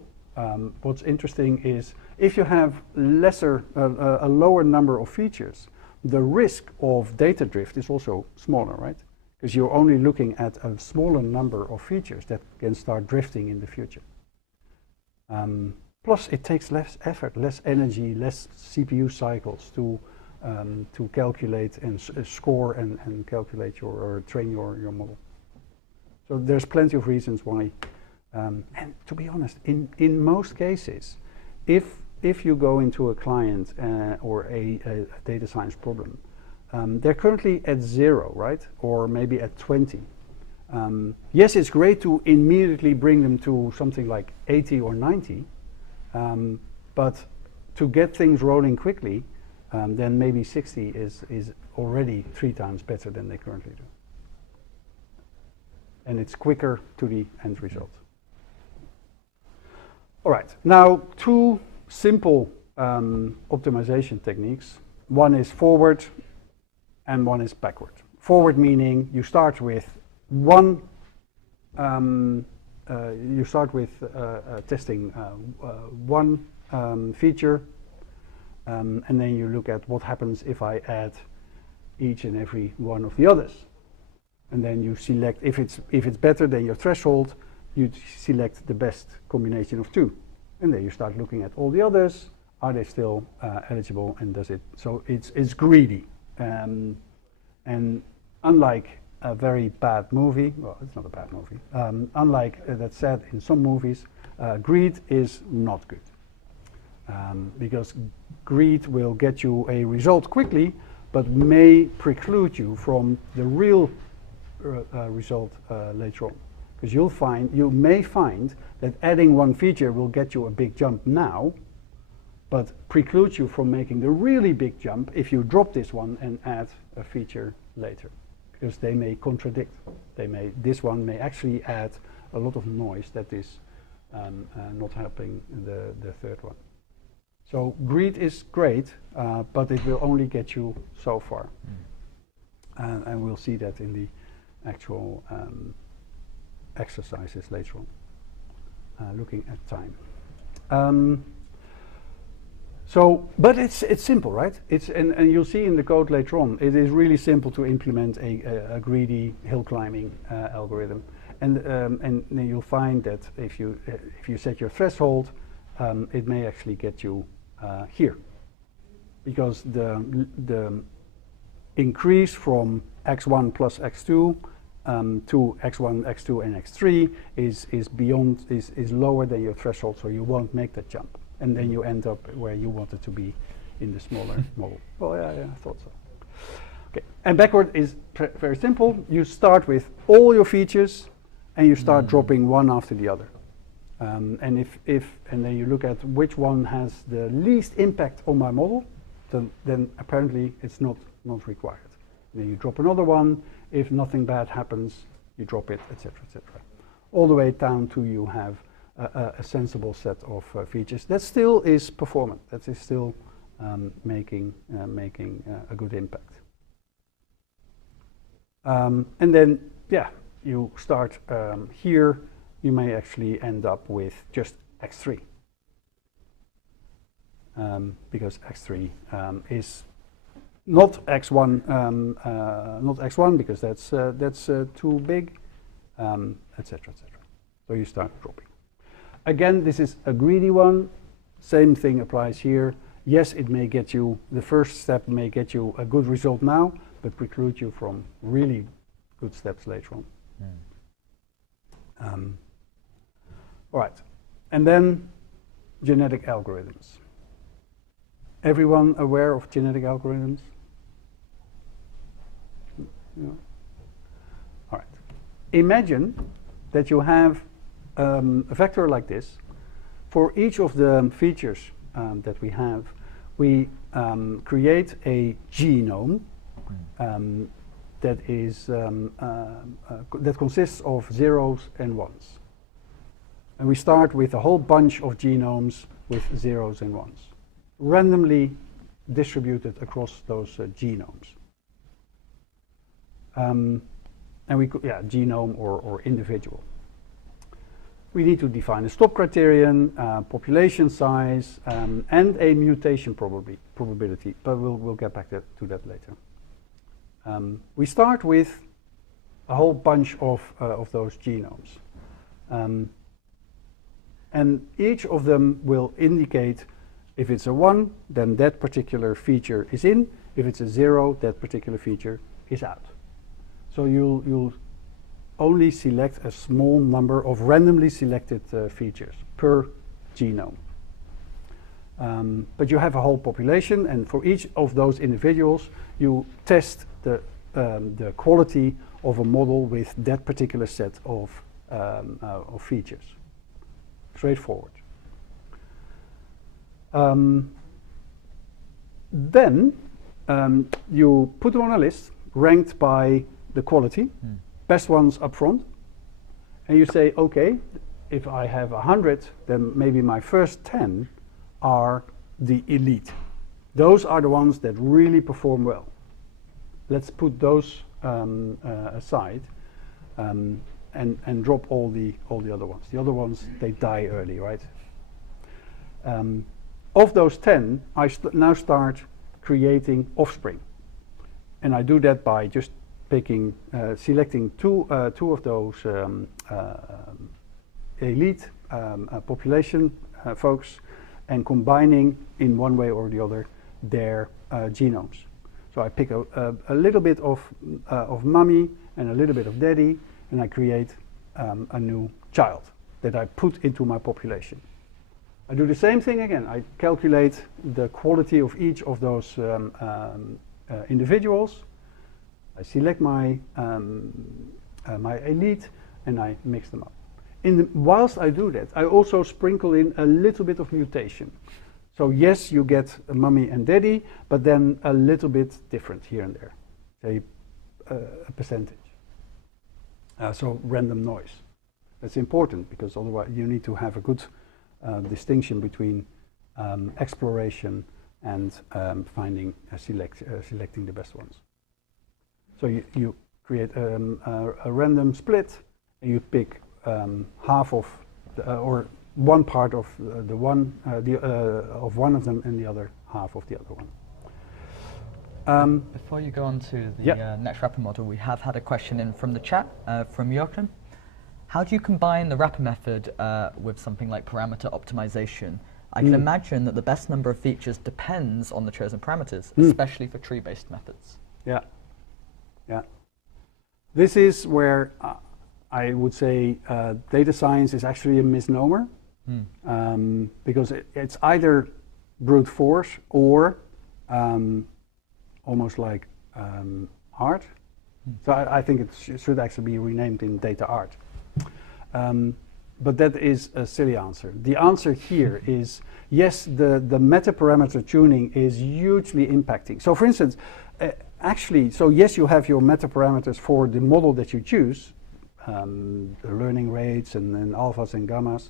what's interesting is if you have a lower number of features, the risk of data drift is also smaller, right? Because you're only looking at a smaller number of features that can start drifting in the future. Plus, it takes less effort, less energy, less CPU cycles to calculate and score and calculate or train your model. So there's plenty of reasons why. And to be honest, in most cases, if you go into a client or a data science problem, they're currently at 0, right? Or maybe at 20. Yes, it's great to immediately bring them to something like 80 or 90. But to get things rolling quickly, then maybe 60 is already 3 times better than they currently do. And it's quicker to the end result. All right, now 2 simple optimization techniques. One is forward and one is backward. Forward meaning you start with testing one feature, and then you look at what happens if I add each and every one of the others. And then you select, if it's better than your threshold, you select the best combination of 2. And then you start looking at all the others. Are they still eligible? And does it? So it's greedy. And unlike a very bad movie, well, it's not a bad movie, unlike that's said in some movies, greed is not good. Because greed will get you a result quickly, but may preclude you from the real result later on. Because you may find that adding one feature will get you a big jump now, but precludes you from making the really big jump if you drop this one and add a feature later. Because they may contradict. This one may actually add a lot of noise that is not helping the third one. So greed is great, but it will only get you so far. And we'll see that in the actual exercises later on, looking at time. But it's simple, right? And you'll see in the code later on, it is really simple to implement a greedy hill climbing algorithm. And then you'll find that if you set your threshold, it may actually get you here, because the increase from x1 plus x2 to x1, x2, and x3 is lower than your threshold, so you won't make that jump, and then you end up where you wanted to be in the smaller model. Well, yeah, I thought so. Okay, and backward is very simple. You start with all your features, and you start dropping one after the other. And then you look at which one has the least impact on my model, then apparently it's not required. Then you drop another one. If nothing bad happens, you drop it, etc., etc. All the way down to you have a sensible set of features. That still is performant. That is still making a good impact. And then, yeah, you start here. You may actually end up with just x3, because x3 is not x1, because that's too big, etc., etc. So you start dropping. Again, this is a greedy one. Same thing applies here. Yes, it may get you, the first step may get you a good result now, but preclude you from really good steps later on. All right, and then genetic algorithms. Everyone aware of genetic algorithms? No? All right. Imagine that you have a vector like this. For each of the features that we have, we create a genome that consists of zeros and ones. And we start with a whole bunch of genomes with zeros and ones, randomly distributed across those genomes. And genome or individual. We need to define a stop criterion, population size, and a mutation probability, but we'll get back to that later. We start with a whole bunch of those genomes. And each of them will indicate, if it's a 1, then that particular feature is in. If it's a 0, that particular feature is out. So you'll only select a small number of randomly selected features per genome. But you have a whole population, and for each of those individuals, you test the quality of a model with that particular set of features. Straightforward. Then you put them on a list ranked by the quality, best ones up front, and you say, okay, if I have 100, then maybe my first 10 are the elite. Those are the ones that really perform well. Let's put those aside. And drop all the other ones. The other ones, they die early, right? Of those 10, I now start creating offspring, and I do that by just picking, selecting two of those elite population folks, and combining in one way or the other their genomes. So I pick a little bit of mommy and a little bit of daddy, and I create a new child that I put into my population. I do the same thing again. I calculate the quality of each of those individuals. I select my my elite, and I mix them up. Whilst I do that, I also sprinkle in a little bit of mutation. So yes, you get a mummy and daddy, but then a little bit different here and there, say a percentage. So random noise. That's important because otherwise you need to have a good distinction between exploration and finding, selecting the best ones. So you create a random split, and you pick half of or one part of of one of them and the other half of the other one. Before you go on to the next wrapper model, we have had a question in from the chat from Jochen. How do you combine the wrapper method with something like parameter optimization? I can imagine that the best number of features depends on the chosen parameters, especially for tree-based methods. Yeah, yeah. This is where I would say data science is actually a misnomer, because it's either brute force or almost like art. So I think it should actually be renamed in data art. But that is a silly answer. The answer here is, yes, the meta-parameter tuning is hugely impacting. So for instance, actually, so yes, you have your meta-parameters for the model that you choose, the learning rates and alphas and gammas.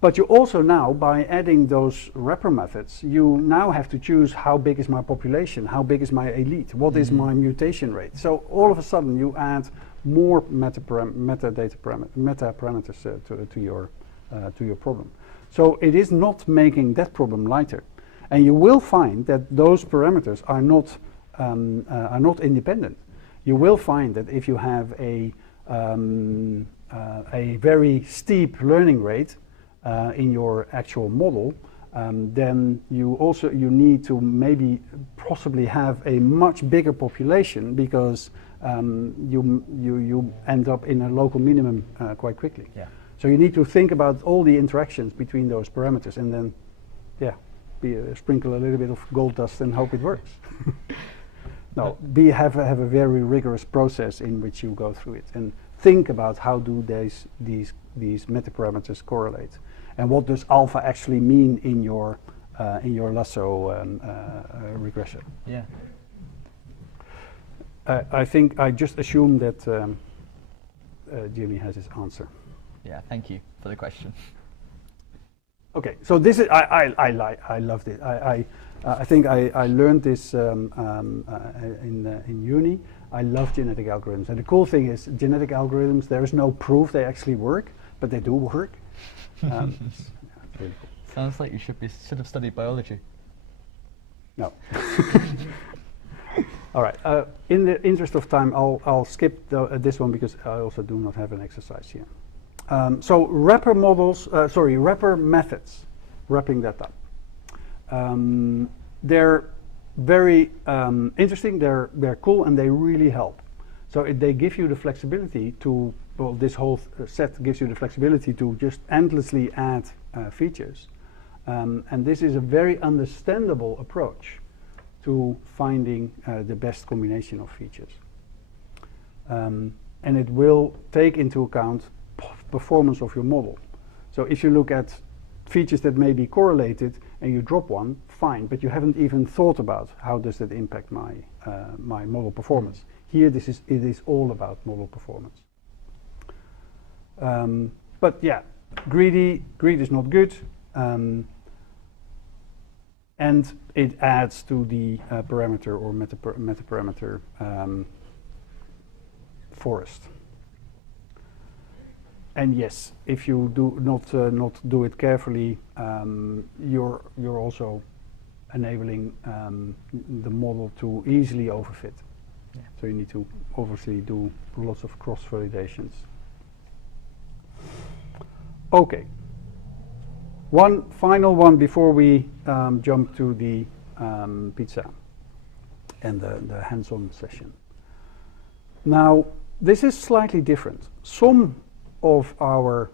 But you also now, by adding those wrapper methods, you now have to choose how big is my population, how big is my elite, what is my mutation rate. So all of a sudden you add more metadata parameters to your problem. So it is not making that problem lighter, and you will find that those parameters are not independent. You will find that if you have a very steep learning rate in your actual model, then you need to maybe possibly have a much bigger population, because you end up in a local minimum quite quickly. Yeah. So you need to think about all the interactions between those parameters, and then, sprinkle a little bit of gold dust and hope it works. No, have a very rigorous process in which you go through it, and think about how do these metaparameters correlate, and what does alpha actually mean in your Lasso regression. Yeah. I think I just assume that Jimmy has his answer. Yeah, thank you for the question. Okay, so this is I loved it. I think I learned this in uni. I love genetic algorithms, and the cool thing is genetic algorithms. There is no proof they actually work, but they do work. Really cool. Sounds like you should have studied biology. No. All right. In the interest of time, I'll skip this one because I also do not have an exercise here. So wrapper models, wrapper methods, wrapping that up. They're very interesting. They're cool, and they really help. So they give you the flexibility to, well, this whole set gives you the flexibility to just endlessly add features, and this is a very understandable approach to finding the best combination of features. And it will take into account performance of your model. So if you look at features that may be correlated and you drop one, fine, but you haven't even thought about how does that impact my my model performance. Here it is all about model performance. But yeah, greed is not good. And it adds to the parameter or metaparameter forest. And yes, if you do not do it carefully, you're also enabling the model to easily overfit. Yeah. So you need to obviously do lots of cross validations. Okay. One final one before we jump to the pizza. and the hands-on session. Now, this is slightly different. Some of our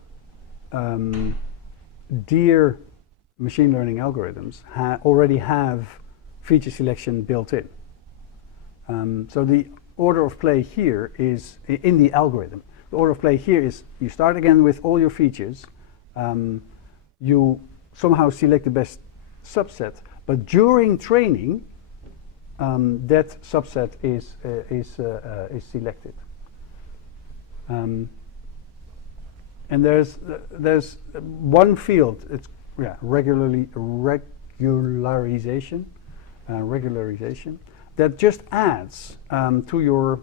dear machine learning algorithms already have feature selection built in. So the order of play here is, in the algorithm, the order of play here is you start again with all your features, you somehow select the best subset, but during training, that subset is selected. And there's one field, it's regularization, that just adds to your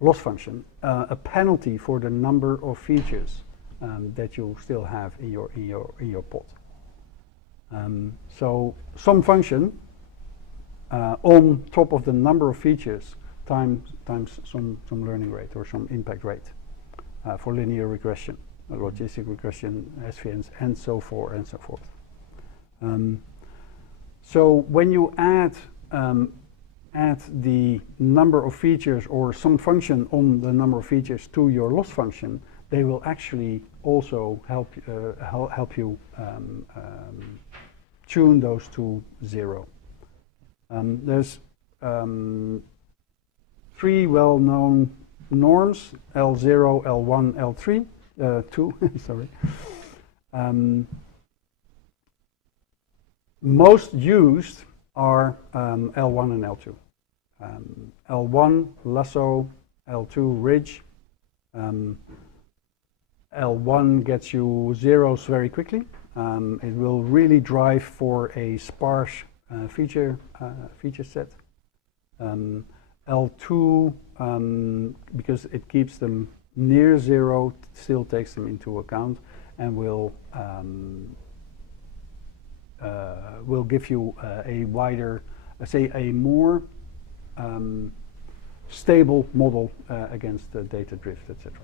loss function a penalty for the number of features that you still have in your pod. So some function on top of the number of features times some learning rate or some impact rate for linear regression, logistic regression, SVNs, and so forth and so forth. So when you add the number of features or some function on the number of features to your loss function, they will actually also help you tune those to 0. There's 3 well-known norms: L0, L1, L3, 2. Sorry. Most used are L1 and L2. L1, Lasso, L2, Ridge. L1 gets you zeros very quickly. It will really drive for a sparse feature set. L2, because it keeps them near 0, still takes them into account and will give you a wider, say, a more stable model against data drift, etc.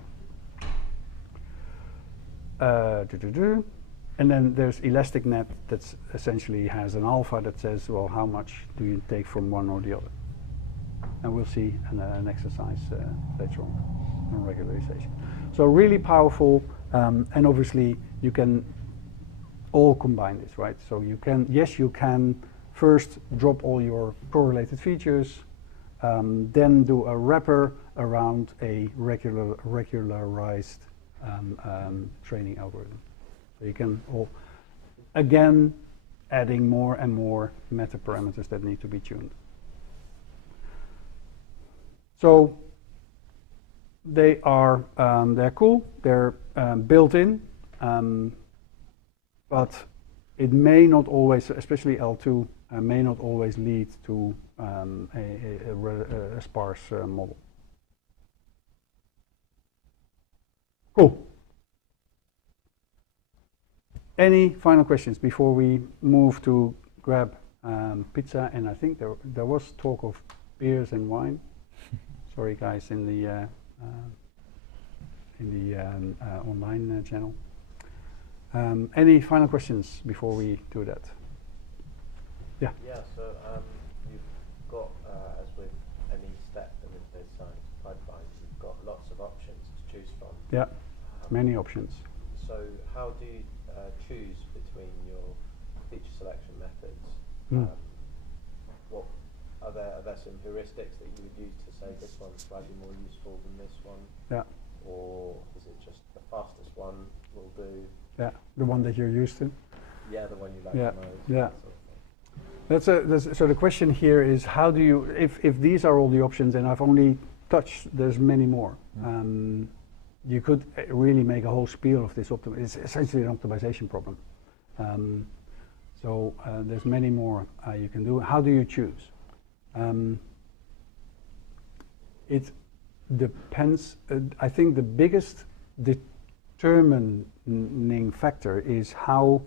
And then there's elastic net that essentially has an alpha that says, well, how much do you take from one or the other? And we'll see an exercise later on regularization. So really powerful, and obviously you can all combine this, right? So you can, yes, you can first drop all your correlated features, then do a wrapper around a regularized training algorithm. So you can all, again, adding more and more meta parameters that need to be tuned. So they are they're cool. They're built in, but it may not always, especially L2, may not always lead to a sparse model. Cool. Any final questions before we move to grab pizza? And I think there was talk of beers and wine. Sorry, guys, in the online channel. Any final questions before we do that? Yeah. Yeah. So you've got, as with any step in the data science pipeline, you've got lots of options to choose from. Yeah. Many options. So how do you choose between your feature selection methods? What are there some heuristics that you would use to say this one's slightly more useful than this one? Yeah. Or is it just the fastest one will do? Yeah, the one that you're used to. Yeah, the one you like Yeah. the most. Yeah. That sort of thing. So the question here is, how do you, if these are all the options, and I've only touched, there's many more. You could really make a whole spiel of this. It's essentially an optimization problem. So there's many more you can do. How do you choose? It depends. I think the biggest determining factor is how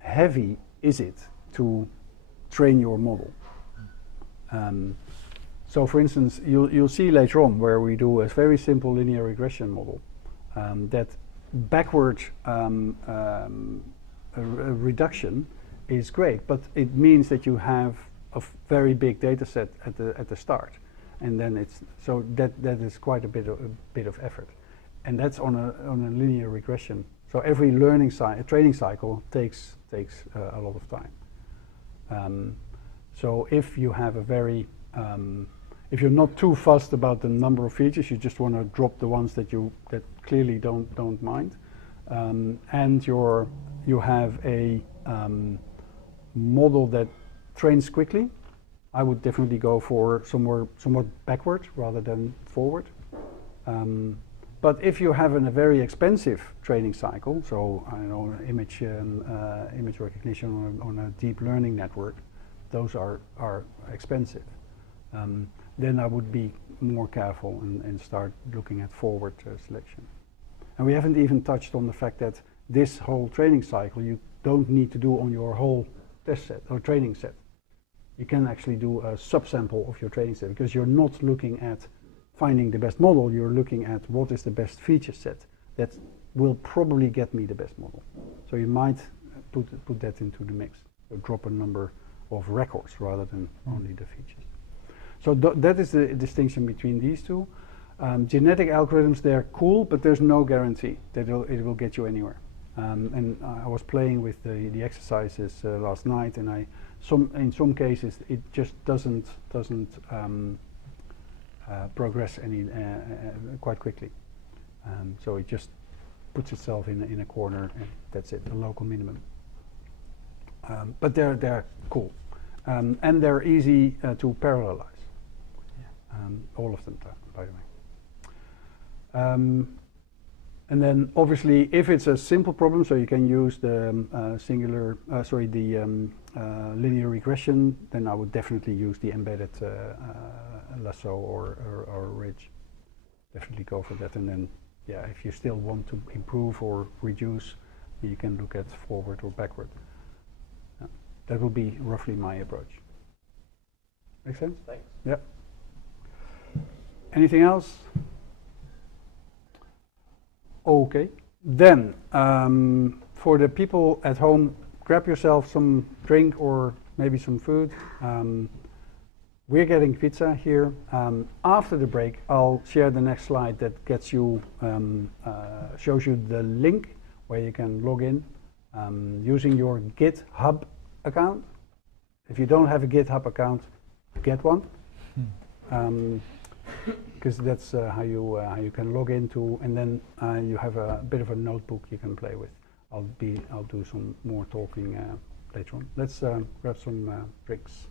heavy is it to train your model. So for instance, you'll see later on where we do a very simple linear regression model that backwards reduction is great, but it means that you have a very big data set at the start, and then it's so that is quite a bit of effort, and that's on a linear regression. So every training cycle takes a lot of time. So if you have a very if you're not too fussed about the number of features, you just want to drop the ones that clearly don't mind, and you have a model that trains quickly, I would definitely go for somewhat backward rather than forward. But if you have a very expensive training cycle, so I don't know, image recognition on a deep learning network, those are expensive. Then I would be more careful and start looking at forward selection. And we haven't even touched on the fact that this whole training cycle you don't need to do on your whole test set or training set. You can actually do a subsample of your training set, because you're not looking at finding the best model, you're looking at what is the best feature set that will probably get me the best model. So you might put that into the mix, so drop a number of records rather than only the features. So that is the distinction between these two. Genetic algorithms, they're cool, but there's no guarantee that it will get you anywhere. And I was playing with the exercises last night, and in some cases it just doesn't progress quite quickly. So it just puts itself in a corner, and that's it, a local minimum. But they're cool, and they're easy to parallelize. All of them, by the way. And then obviously, if it's a simple problem, so you can use the linear regression, then I would definitely use the embedded Lasso or Ridge. Definitely go for that. And then, yeah, if you still want to improve or reduce, you can look at forward or backward. That will be roughly my approach. Make sense? Thanks. Yep. Anything else? Okay. Then, for the people at home, grab yourself some drink or maybe some food. We're getting pizza here. After the break, I'll share the next slide that gets you, shows you the link where you can log in using your GitHub account. If you don't have a GitHub account, get one. Because that's how you can log into, and then you have a bit of a notebook you can play with. I'll do some more talking later on. Let's grab some drinks.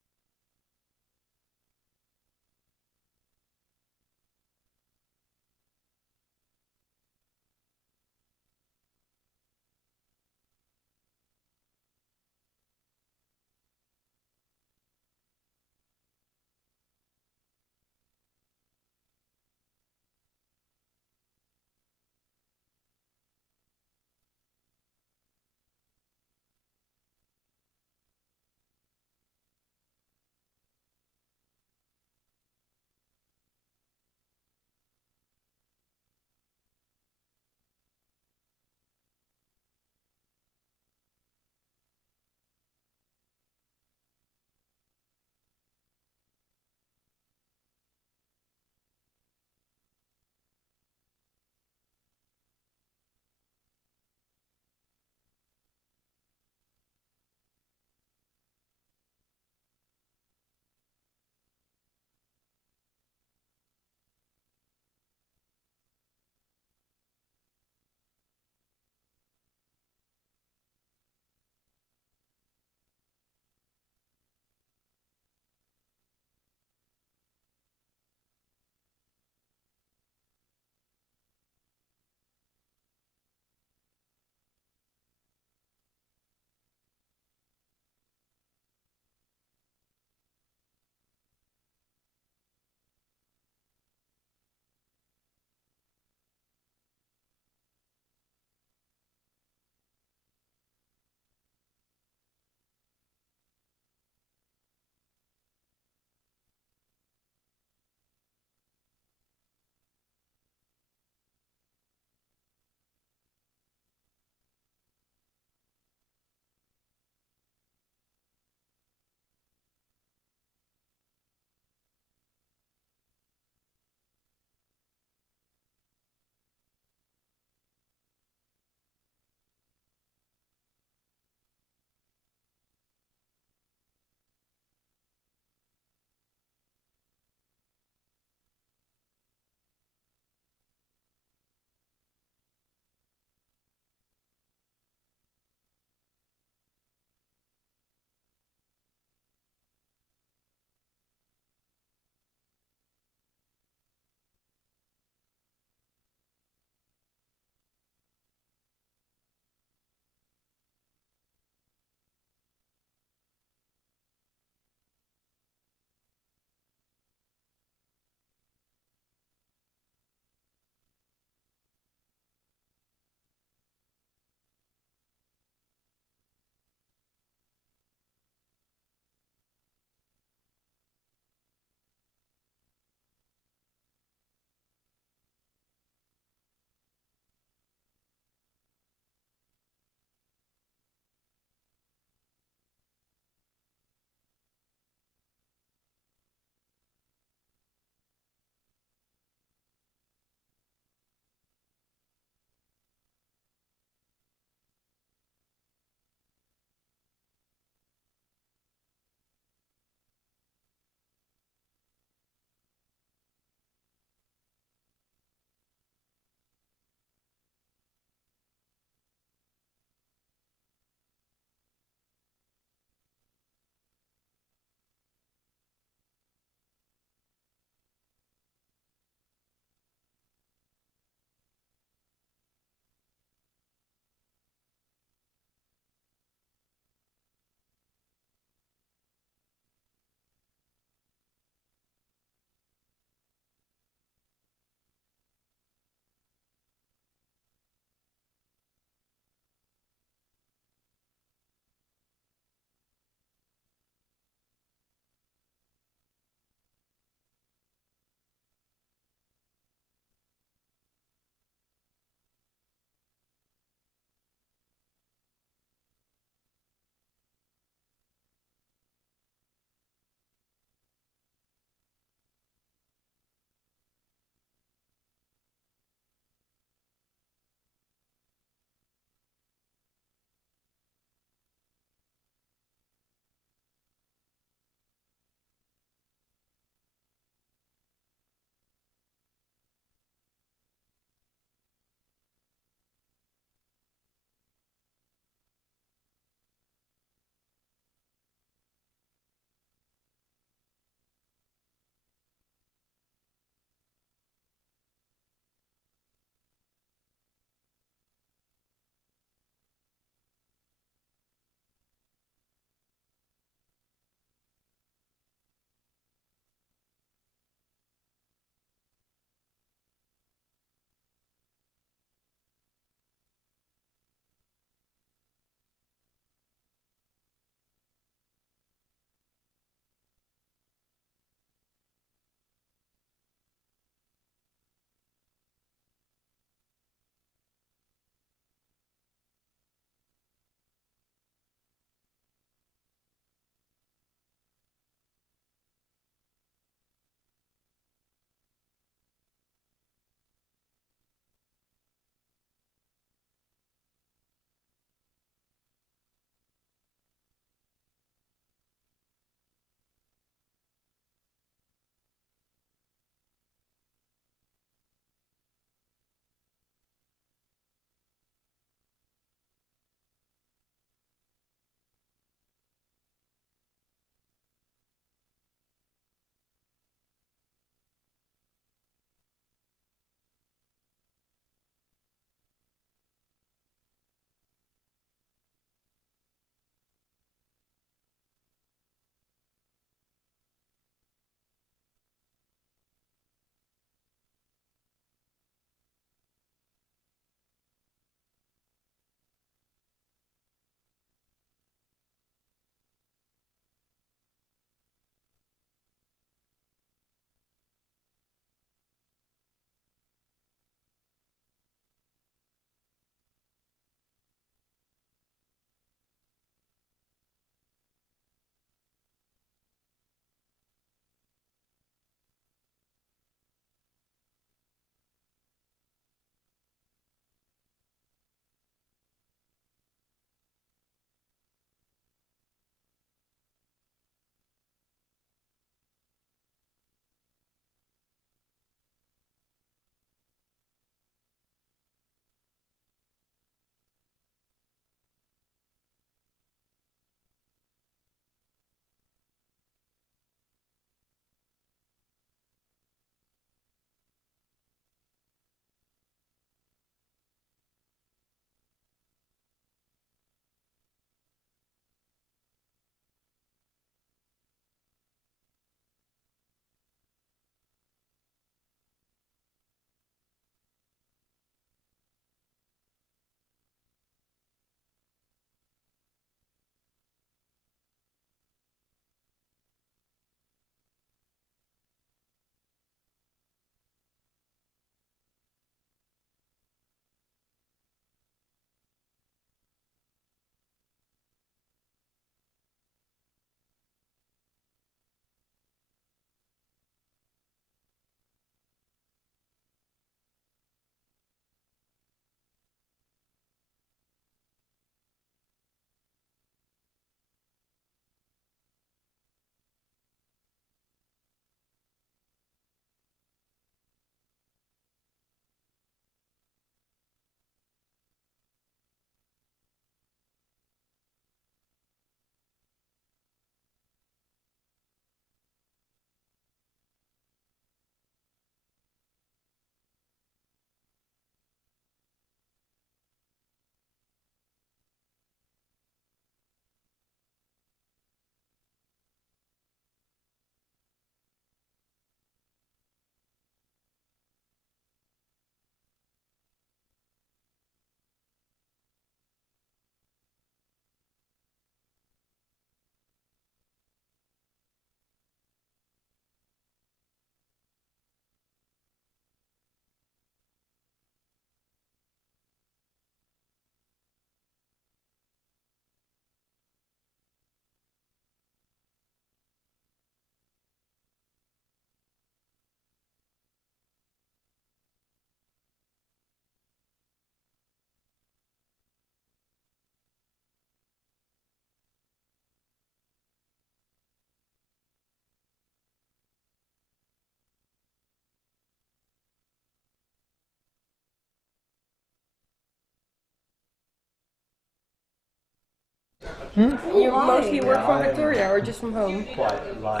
You mostly work from Victoria or just from home? Quite like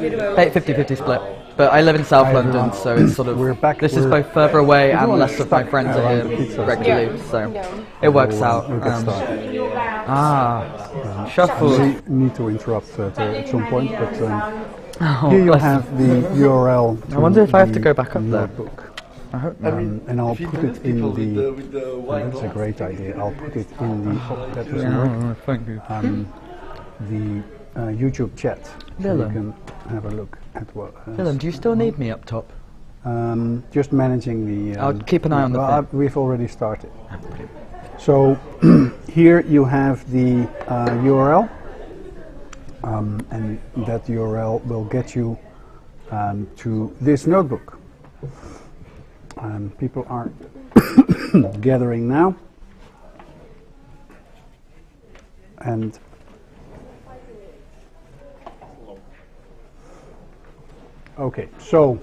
You do both. 50-50 split. But I live in South London, so it's sort of, We're back- this is we're- both further away and wanna less of my stack friends are around here the pizza. regularly, Yeah. so Yeah. it works out. We'll get started. Shuffle. We need to interrupt at some point, but Oh, here you bless have the URL. I wonder if I have to the go back up there. notebook. I hope And I'll put it in the. That's a great idea. I'll put it in the. That doesn't work. thank you. The YouTube chat, so you Willem. can have a look at what. Dylan, do you still need me up top? Just managing the. I'll keep an eye on the well, thing. we've already started. So here you have the URL, and that URL will get you to this notebook. People are gathering now, and okay, so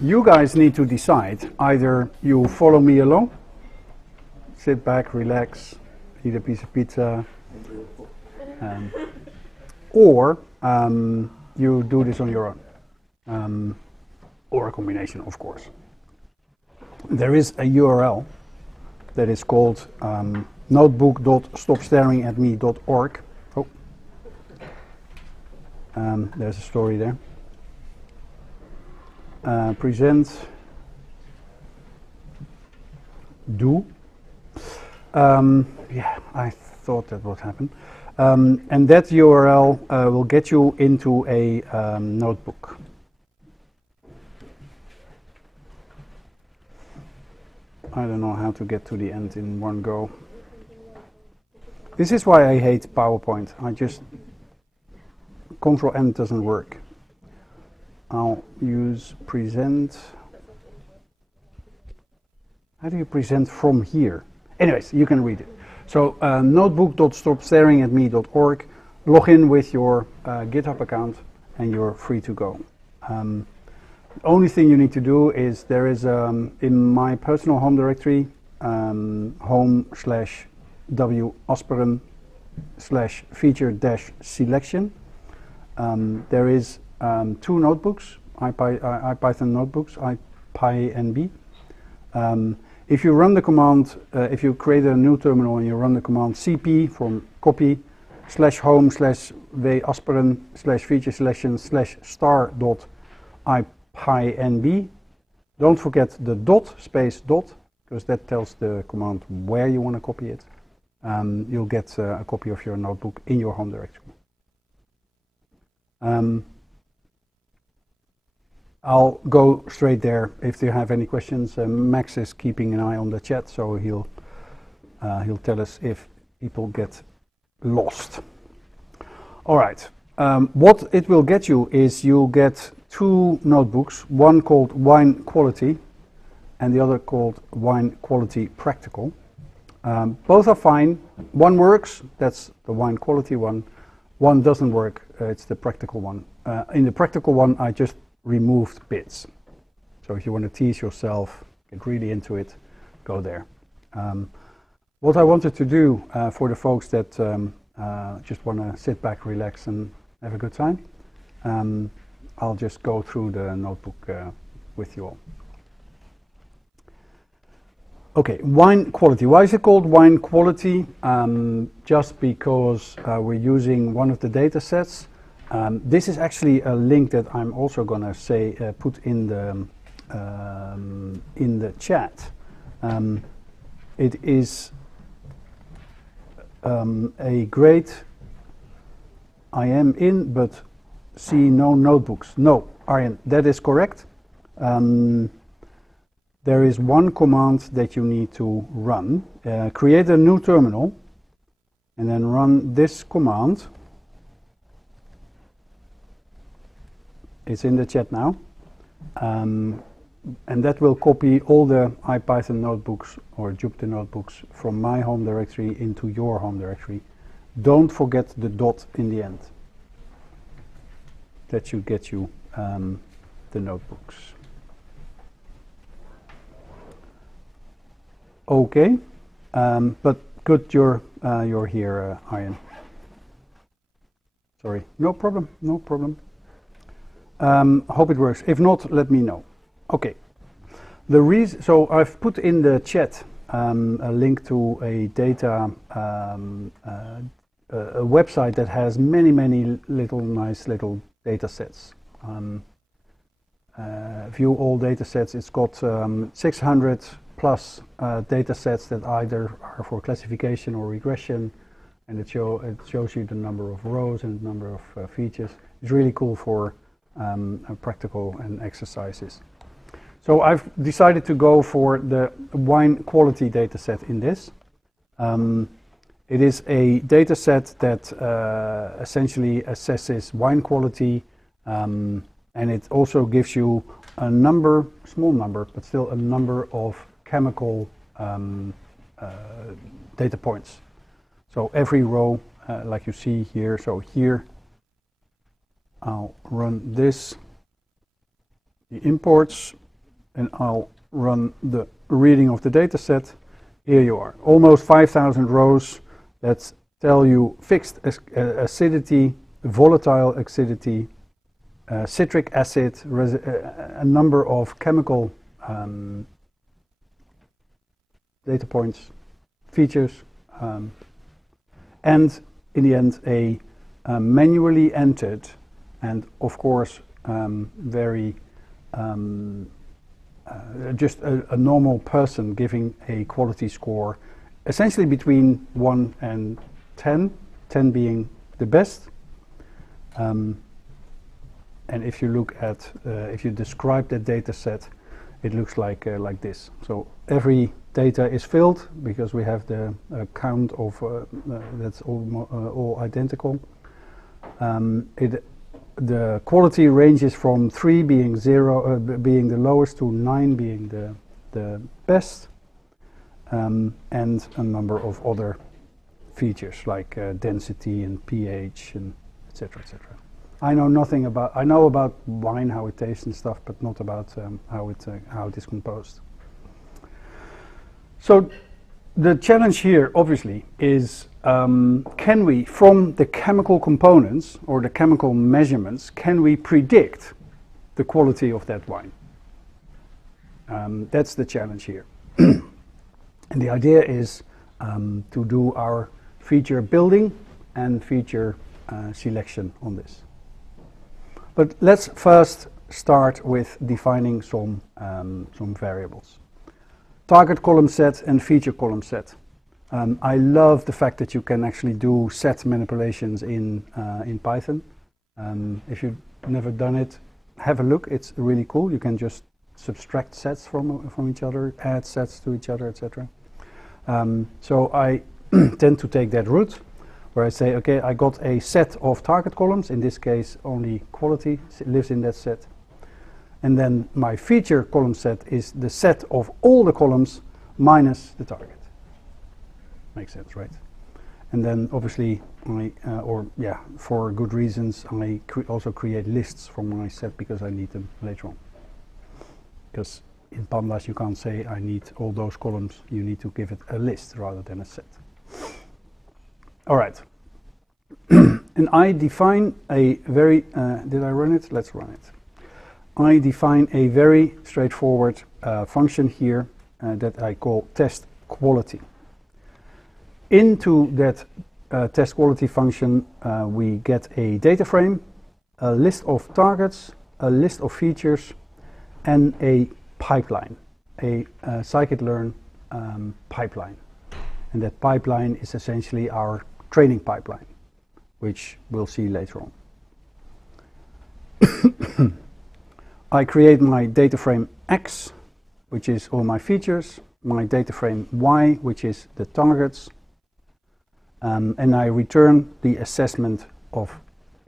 you guys need to decide. Either you follow me along, sit back, relax, eat a piece of pizza, or you do this on your own, or a combination, of course. There is a URL that is called notebook.stopstaringatme.org. Oh, there's a story there. Present, do. Yeah, I thought that would happen. And that URL will get you into a notebook. I don't know how to get to the end in one go. This is why I hate PowerPoint. Control N doesn't work. I'll use present. How do you present from here? Anyways, you can read it. So notebook.stopstaringatme.org. Log in with your GitHub account and you're free to go. The only thing you need to do is there is in my personal home directory home/w asperen/feature-selection. There is 2 notebooks, IPython notebooks, IPynb. If you run the command, if you create a new terminal and you run the command cp from copy /home/v asperen/feature-selection/star.ipynb, don't forget the dot, space dot, because that tells the command where you want to copy it. You'll get a copy of your notebook in your home directory. I'll go straight there. If you have any questions, Max is keeping an eye on the chat, so he'll tell us if people get lost. All right. What it will get you is you'll get 2 notebooks, one called Wine Quality and the other called Wine Quality Practical. Both are fine. One works, that's the Wine Quality one. One doesn't work, it's the practical one. In the practical one, I just removed bits. So if you want to tease yourself, get really into it, go there. What I wanted to do for the folks that just want to sit back, relax, and have a good time, I'll just go through the notebook with you all. Okay, wine quality. Why is it called wine quality? Just because we're using one of the data sets. This is actually a link that I'm also going to say put in the chat. It is a great. I am in, but see no notebooks. No, Arjen, that is correct. There is one command that you need to run. Create a new terminal and then run this command. It's in the chat now. And that will copy all the IPython notebooks or Jupyter notebooks from my home directory into your home directory. Don't forget the dot in the end. That should get you the notebooks. Okay, but good, you're you're here, Ian. Sorry, no problem, no problem. Hope it works. If not, let me know. Okay. The reason, so I've put in the chat a link to a data a website that has many nice little data sets. View all data sets. It's got 600 plus data sets that either are for classification or regression, and it shows you the number of rows and the number of features. It's really cool for practical and exercises. So I've decided to go for the wine quality data set in this. It is a data set that essentially assesses wine quality, and it also gives you a number, small number, but still a number of chemical data points. So every row, like you see here, so here I'll run this, the imports, and I'll run the reading of the data set. Here you are, almost 5,000 rows that tell you fixed acidity, volatile acidity, citric acid, a number of chemical data points, features, and in the end a manually entered and of course very just a normal person giving a quality score essentially between 1 and 10, 10 being the best. And if you look at, if you describe that data set, it looks like this. So every data is filled because we have the count of, that's all identical. The quality ranges from 3 being 0, being the lowest, to 9 being the best, and a number of other features like density and pH and etc. etc. I know nothing about. I know about wine, how it tastes and stuff, but not about how it is composed. So the challenge here, obviously, is can we, from the chemical components or the chemical measurements, can we predict the quality of that wine? That's the challenge here. And the idea is to do our feature building and feature selection on this. But let's first start with defining some variables. Target column set and feature column set. I love the fact that you can actually do set manipulations in Python. If you've never done it, have a look. It's really cool. You can just subtract sets from each other, add sets to each other, etc. So I tend to take that route, where I say, okay, I got a set of target columns. In this case, only quality lives in that set. And then my feature column set is the set of all the columns minus the target. Makes sense, right? And then obviously, for good reasons, I also create lists from my set because I need them later on. Because in Pandas you can't say I need all those columns, you need to give it a list rather than a set. All right. And I define a very, did I run it? Let's run it. I define a very straightforward function here that I call test quality. Into that test quality function, we get a data frame, a list of targets, a list of features, and a pipeline, a Scikit Learn pipeline. And that pipeline is essentially our training pipeline, which we'll see later on. I create my data frame X, which is all my features, my data frame Y, which is the targets, and I return the assessment of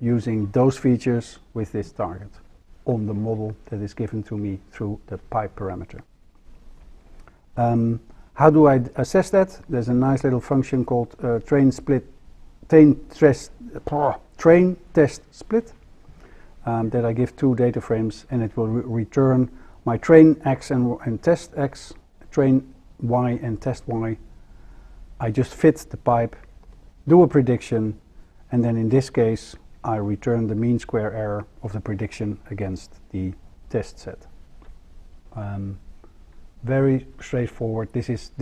using those features with this target on the model that is given to me through the pipe parameter. How do I assess that? There's a nice little function called train test split that I give 2 data frames, and it will return my train X and test X, train Y and test Y, I just fit the pipe, do a prediction, and then in this case, I return the mean square error of the prediction against the test set. Very straightforward. This is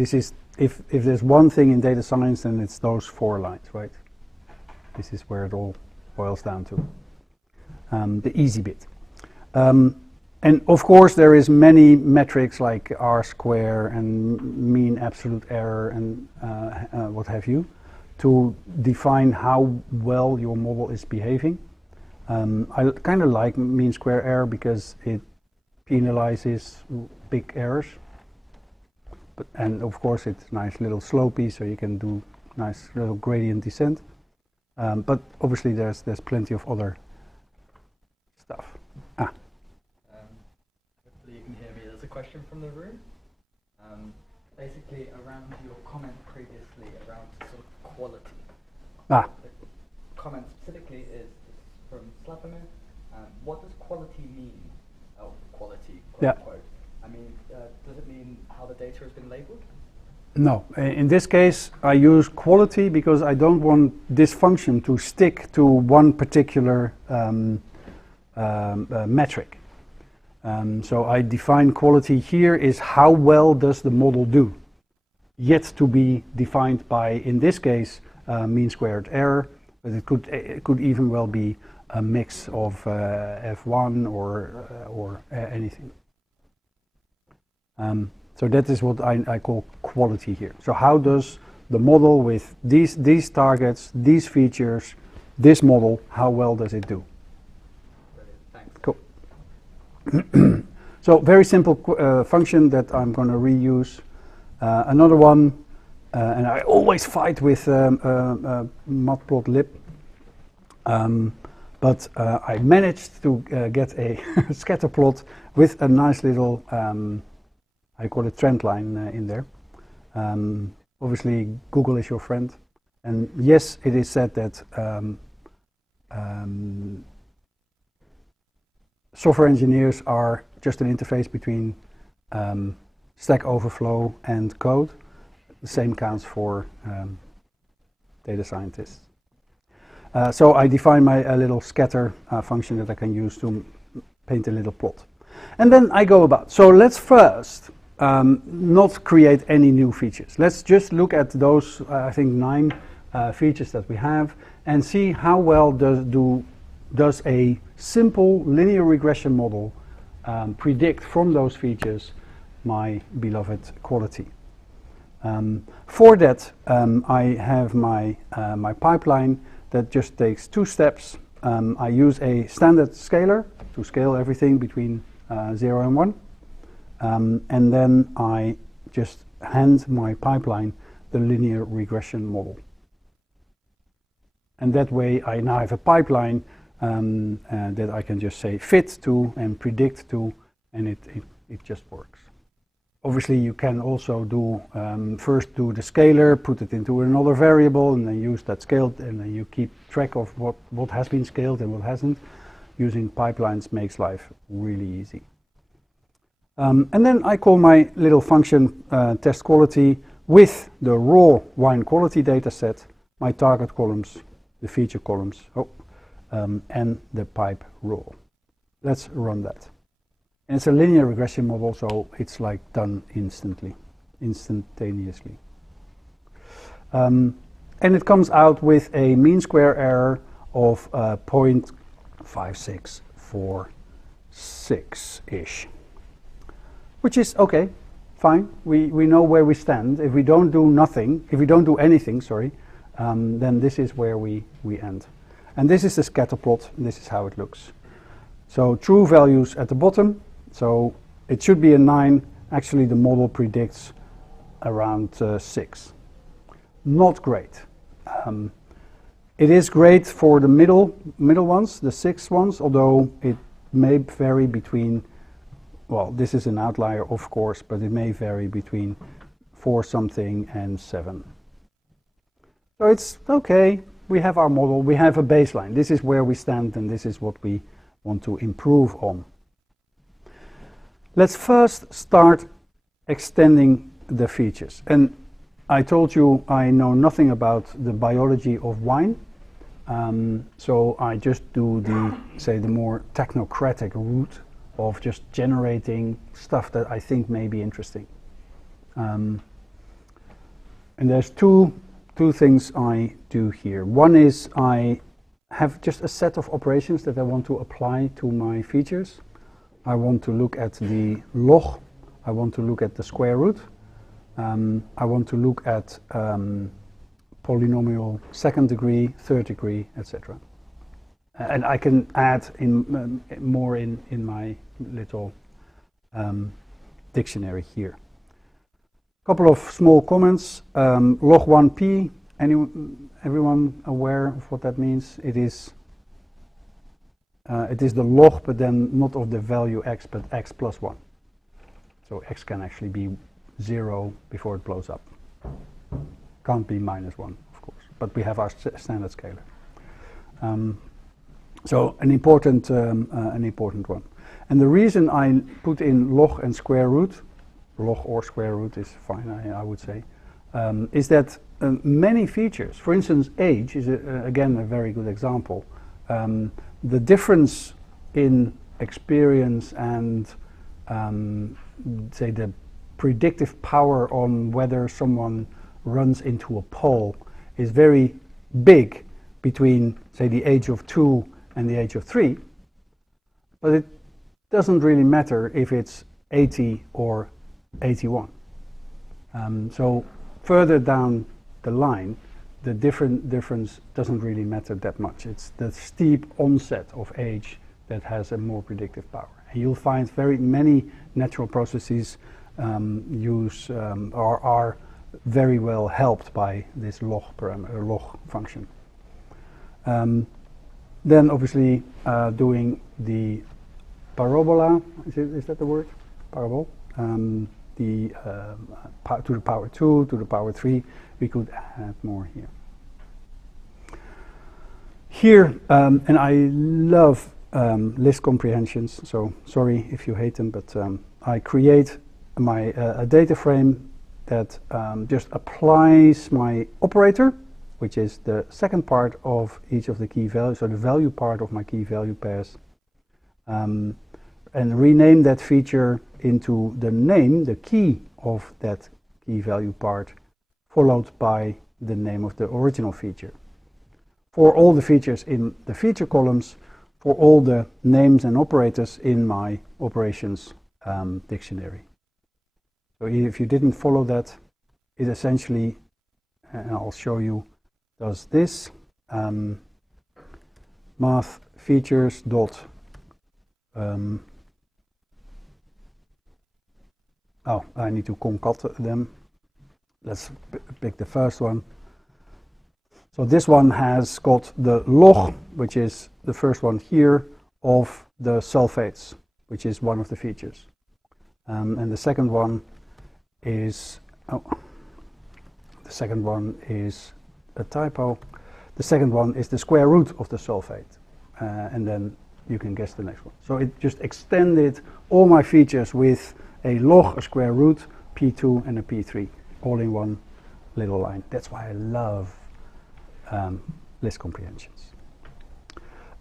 if there's one thing in data science, then it's those 4 lines, right? This is where it all boils down to. The easy bit. And of course, there is many metrics like R² and mean absolute error and what have you, to define how well your model is behaving. I kind of like mean square error because it penalizes big errors. And of course, it's nice little slopey, so you can do nice little gradient descent. But obviously, there's plenty of other stuff. Hopefully you can hear me. There's a question from the room. Basically, around your comment previously around sort of quality. The comment specifically is from Slavomir. What does quality mean? Oh, quality, quote, quote. I mean, does it mean how the data has been labeled? No. In this case, I use quality because I don't want this function to stick to one particular metric. So I define quality here is how well does the model do, yet to be defined by, in this case, mean squared error, but it could even well be a mix of F1 or anything. So that is what I call quality here. So how does the model with these targets, these features, this model, how well does it do? Thanks. Cool. So very simple function that I'm going to reuse. Another one, and I always fight with matplotlib, but I managed to get a scatter plot with a nice little, I call it trend line in there. Obviously, Google is your friend. And yes, it is said that software engineers are just an interface between Stack Overflow and code. The same counts for data scientists. So I define my little scatter function that I can use to paint a little plot. And then I go about. So let's first not create any new features. Let's just look at those, I think, 9 features that we have and see how well does a simple linear regression model predict from those features my beloved quality. For that, I have my pipeline that just takes 2 steps. I use a standard scaler to scale everything between 0 and 1. And then I just hand my pipeline the linear regression model. And that way I now have a pipeline that I can just say fit to and predict to, and it just works. Obviously you can also do, first do the scaler, put it into another variable, and then use that scaled, and then you keep track of what has been scaled and what hasn't. Using pipelines makes life really easy. And then I call my little function test quality with the raw wine quality data set, my target columns, the feature columns, and the pipe raw. Let's run that. And it's a linear regression model, so it's like done instantaneously. And it comes out with a mean square error of 0.5646-ish. Which is okay, fine. We know where we stand. If we don't do anything, then this is where we end. And this is the scatter plot, and this is how it looks. So true values at the bottom. So it should be a 9. Actually, the model predicts around 6. Not great. It is great for the middle ones, the 6 ones, although it may vary between. Well, this is an outlier, of course, but it may vary between 4 something and 7. So it's okay. We have our model. We have a baseline. This is where we stand, and this is what we want to improve on. Let's first start extending the features. And I told you I know nothing about the biology of wine, so I just do the more technocratic route of just generating stuff that I think may be interesting. And there's two things I do here. One is I have just a set of operations that I want to apply to my features. I want to look at the log, I want to look at the square root, I want to look at polynomial second degree, third degree, etc. And I can add in more in my little dictionary here. Couple of small comments. Log 1p, everyone aware of what that means? It is the log, but then not of the value x, but x plus 1. So x can actually be 0 before it blows up. Can't be minus 1, of course, but we have our standard scalar. So an important one. And the reason I put in log and square root, log or square root is fine, I would say, is that many features, for instance, age is again a very good example. The difference in experience and say the predictive power on whether someone runs into a pole is very big between, say, the age of 2 and the age of 3, but it doesn't really matter if it's 80 or 81. So further down the line, the difference doesn't really matter that much. It's the steep onset of age that has a more predictive power. And you'll find very many natural processes are very well helped by this log function. Then obviously doing the parabola, is that the word? Parabol? To the power 2, to the power 3, we could add more here. Here, and I love list comprehensions, so sorry if you hate them, but I create a data frame that just applies my operator, which is the second part of each of the key values, so the value part of my key value pairs, and rename that feature into the name, the key of that key value part, followed by the name of the original feature. For all the features in the feature columns, for all the names and operators in my operations dictionary. So if you didn't follow that, it essentially, and I'll show you, does this math features dot oh, I need to concat them. Let's pick the first one. So this one has got the log, which is the first one here, of the sulfates, which is one of the features. And the second one is, the second one is a typo. The second one is the square root of the sulfate. And then you can guess the next one. So it just extended all my features with a log, a square root, P2 and a P3, all in one little line. That's why I love list comprehensions.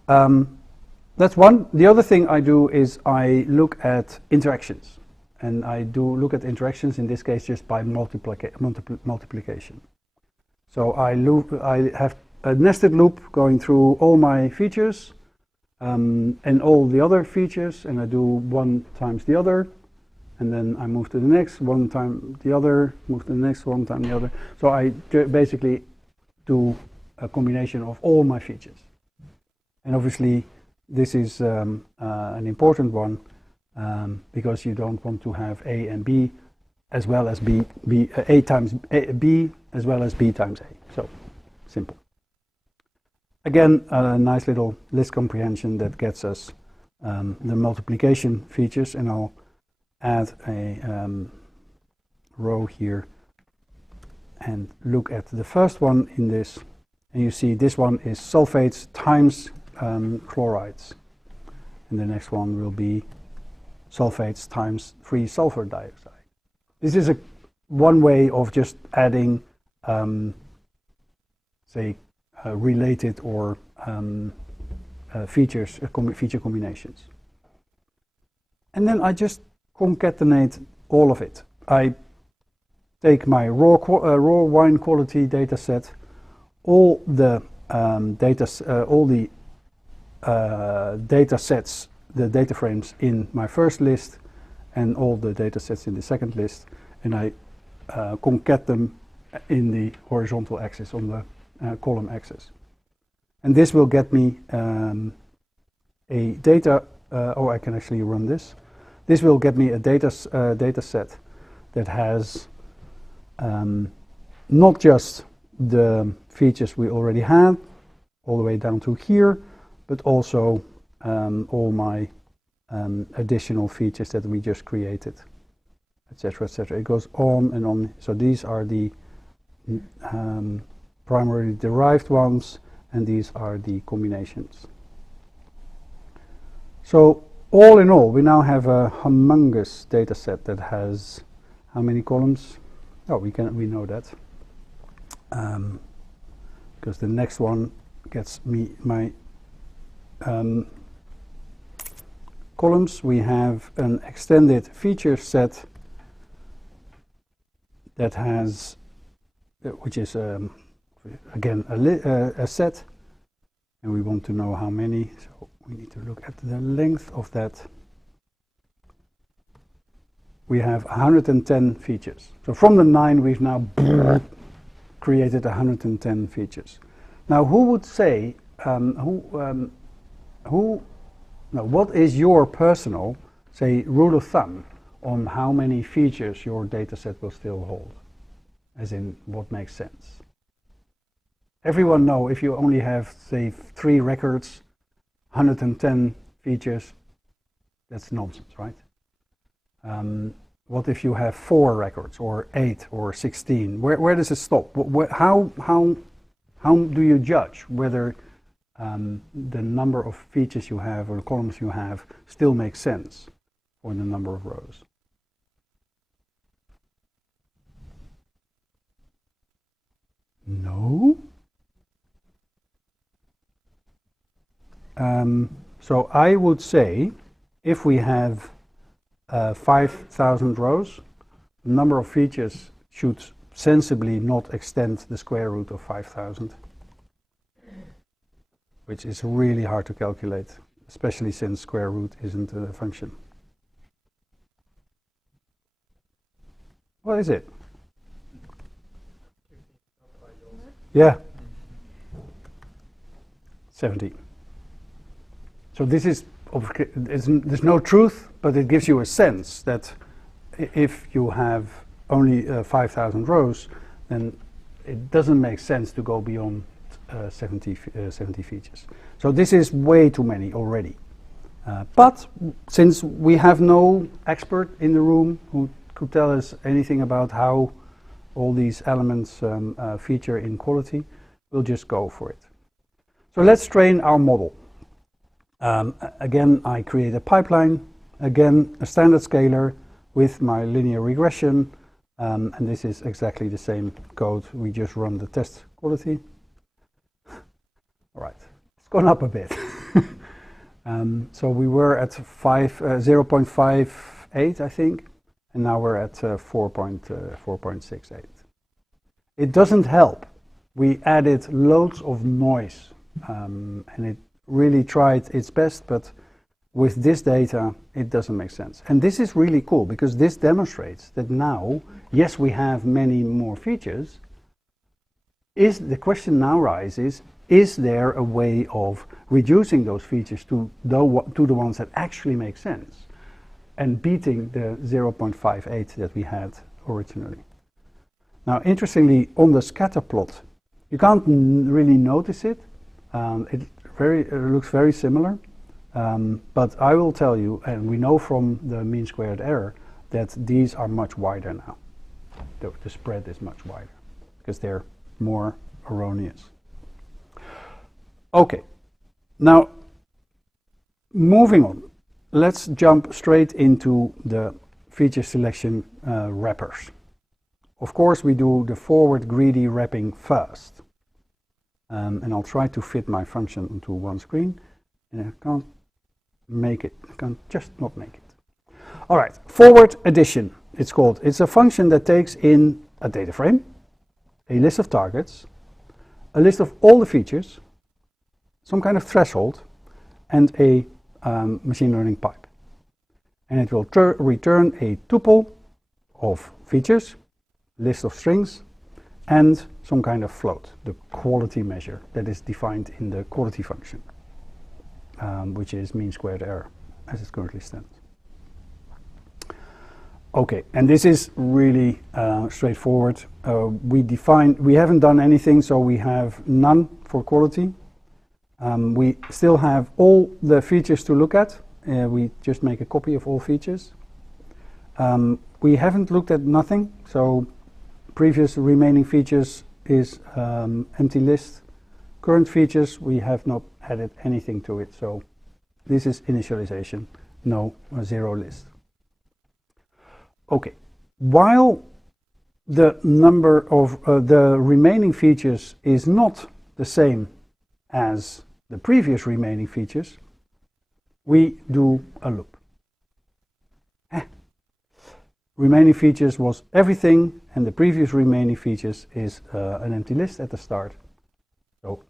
That's one. The other thing I do is I look at interactions. And I do look at interactions, in this case, just by multiplication. So I have a nested loop going through all my features and all the other features, and I do one times the other, and then I move to the next, one time the other, move to the next, one time the other. So I basically do a combination of all my features. And obviously, this is an important one because you don't want to have A and B as well as A times B as well as B times A. So simple. Again, a nice little list comprehension that gets us the multiplication features, and I'll add a row here and look at the first one in this. And you see this one is sulfates times chlorides. And the next one will be sulfates times free sulfur dioxide. This is a one way of just adding, say, related or features, feature combinations. And then I just concatenate all of it. I take my raw wine quality data set, all the data sets, the data frames in my first list, and all the data sets in the second list, and I concat them in the horizontal axis on the column axis. And this will get me a data, oh, I can actually run this. This will get me a data set that has not just the features we already had, all the way down to here, but also all my additional features that we just created, etc., etc. It goes on and on. So these are the primarily derived ones, and these are the combinations. So all in all, we now have a humongous data set that has how many columns? Oh, we know that. Because the next one gets me my columns. We have an extended feature set that has, which is again a set, and we want to know how many. So we need to look at the length of that. We have 110 features. So from the 9, we've now created 110 features. Now, who would say, what is your personal, say, rule of thumb on how many features your data set will still hold? As in, what makes sense? Everyone know if you only have, say, 3 records, 110 features, that's nonsense, right? What if you have 4 records, or 8, or 16? Where does it stop? How do you judge whether the number of features you have or columns you have still makes sense for the number of rows? No. So I would say if we have 5,000 rows, the number of features should sensibly not extend the square root of 5,000, which is really hard to calculate, especially since square root isn't a function. What is it? Yeah. 70. So this is, there's no truth, but it gives you a sense that if you have only 5,000 rows, then it doesn't make sense to go beyond 70 features. So this is way too many already. But since we have no expert in the room who could tell us anything about how all these elements feature in quality, we'll just go for it. So let's train our model. Again, I create a pipeline, again, a standard scaler with my linear regression, and this is exactly the same code. We just run the test quality. All right, it's gone up a bit. So we were at 0.58, I think, and now we're at 4.68. It doesn't help. We added loads of noise, and it really tried its best, but with this data, it doesn't make sense. And this is really cool, because this demonstrates that now, yes, we have many more features. The question now rises, is there a way of reducing those features to the ones that actually make sense, and beating the 0.58 that we had originally? Now, interestingly, on the scatter plot, you can't really notice it. It looks very similar, but I will tell you, and we know from the mean squared error, that these are much wider now. The spread is much wider, because they're more erroneous. Okay, now moving on, let's jump straight into the feature selection wrappers. of course, we do the forward greedy wrapping first. And I'll try to fit my function into one screen, and I can't make it. I can't just not make it. All right, forward addition, it's called. It's a function that takes in a data frame, a list of targets, a list of all the features, some kind of threshold, and a machine learning pipe. And it will return a tuple of features, list of strings, and some kind of float, the quality measure that is defined in the quality function, which is mean squared error as it currently stands. Okay, and this is really straightforward. We haven't done anything, so we have none for quality. We still have all the features to look at. We just make a copy of all features. We haven't looked at nothing, so previous remaining features is empty list. Current features, we have not added anything to it, so this is initialization, no zero list. Okay, while the number of the remaining features is not the same as the previous remaining features, we do a loop. Remaining features was everything, and the previous remaining features is an empty list at the start. So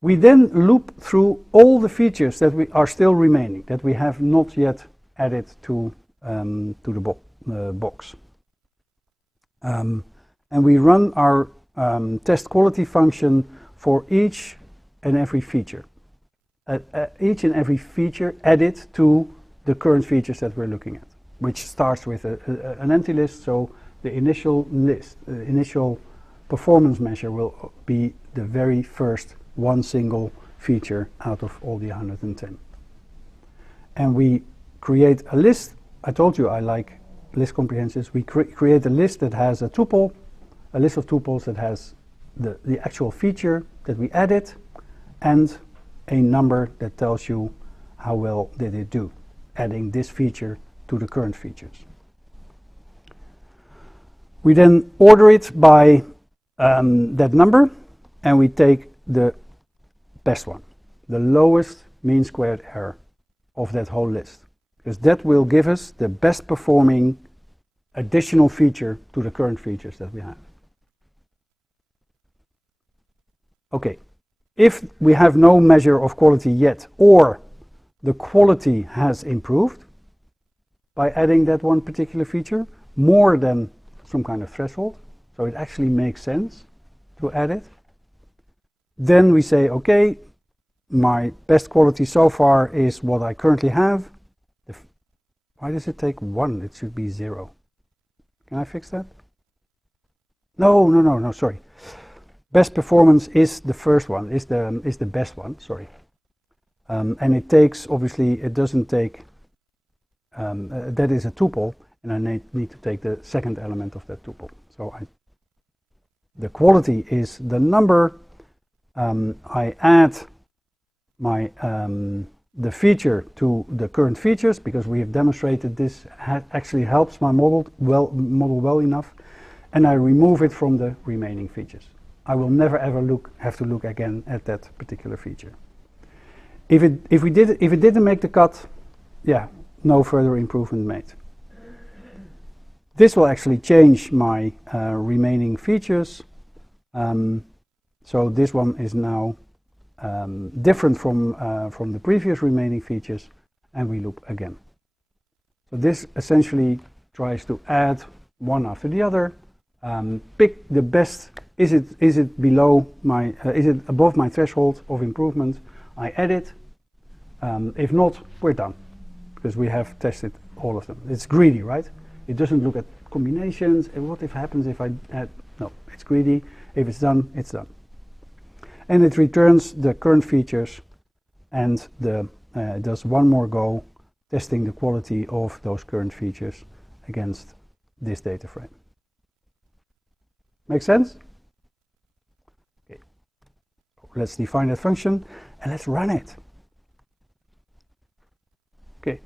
we then loop through all the features that we are still remaining, that we have not yet added to the box. And we run our test quality function for each and every feature. Each and every feature added to the current features that we're looking at, which starts with an empty list, so the initial list, the initial performance measure will be the very first one single feature out of all the 110. And we create a list. I told you I like list comprehensions. We create a list that has a tuple, a list of tuples that has the actual feature that we added, and a number that tells you how well did it do, adding this feature to the current features. We then order it by that number, and we take the best one, the lowest mean squared error of that whole list, because that will give us the best performing additional feature to the current features that we have. Okay, if we have no measure of quality yet, or the quality has improved by adding that one particular feature more than some kind of threshold, so it actually makes sense to add it, then we say, okay, my best quality so far is what I currently have. Why does it take 1? It should be 0. Can I fix that? No, sorry. Best performance is the first one, is the best one, sorry. And it takes, obviously, it doesn't take, that is a tuple, and I need to take the second element of that tuple. So the quality is the number. I add my the feature to the current features, because we have demonstrated this actually helps my model well enough, and I remove it from the remaining features. I will never ever have to look again at that particular feature. If it didn't make the cut, yeah, no further improvement made. This will actually change my remaining features. So this one is now different from the previous remaining features, and we loop again. So this essentially tries to add one after the other, pick the best. Is it below my? Is it above my threshold of improvement? I add it. If not, we're done, because we have tested all of them. It's greedy, right? It doesn't look at combinations. And what if happens if I add? No, it's greedy. If it's done, it's done. And it returns the current features, and does one more go, testing the quality of those current features against this data frame. Make sense? Okay. Let's define that function, and let's run it. Okay.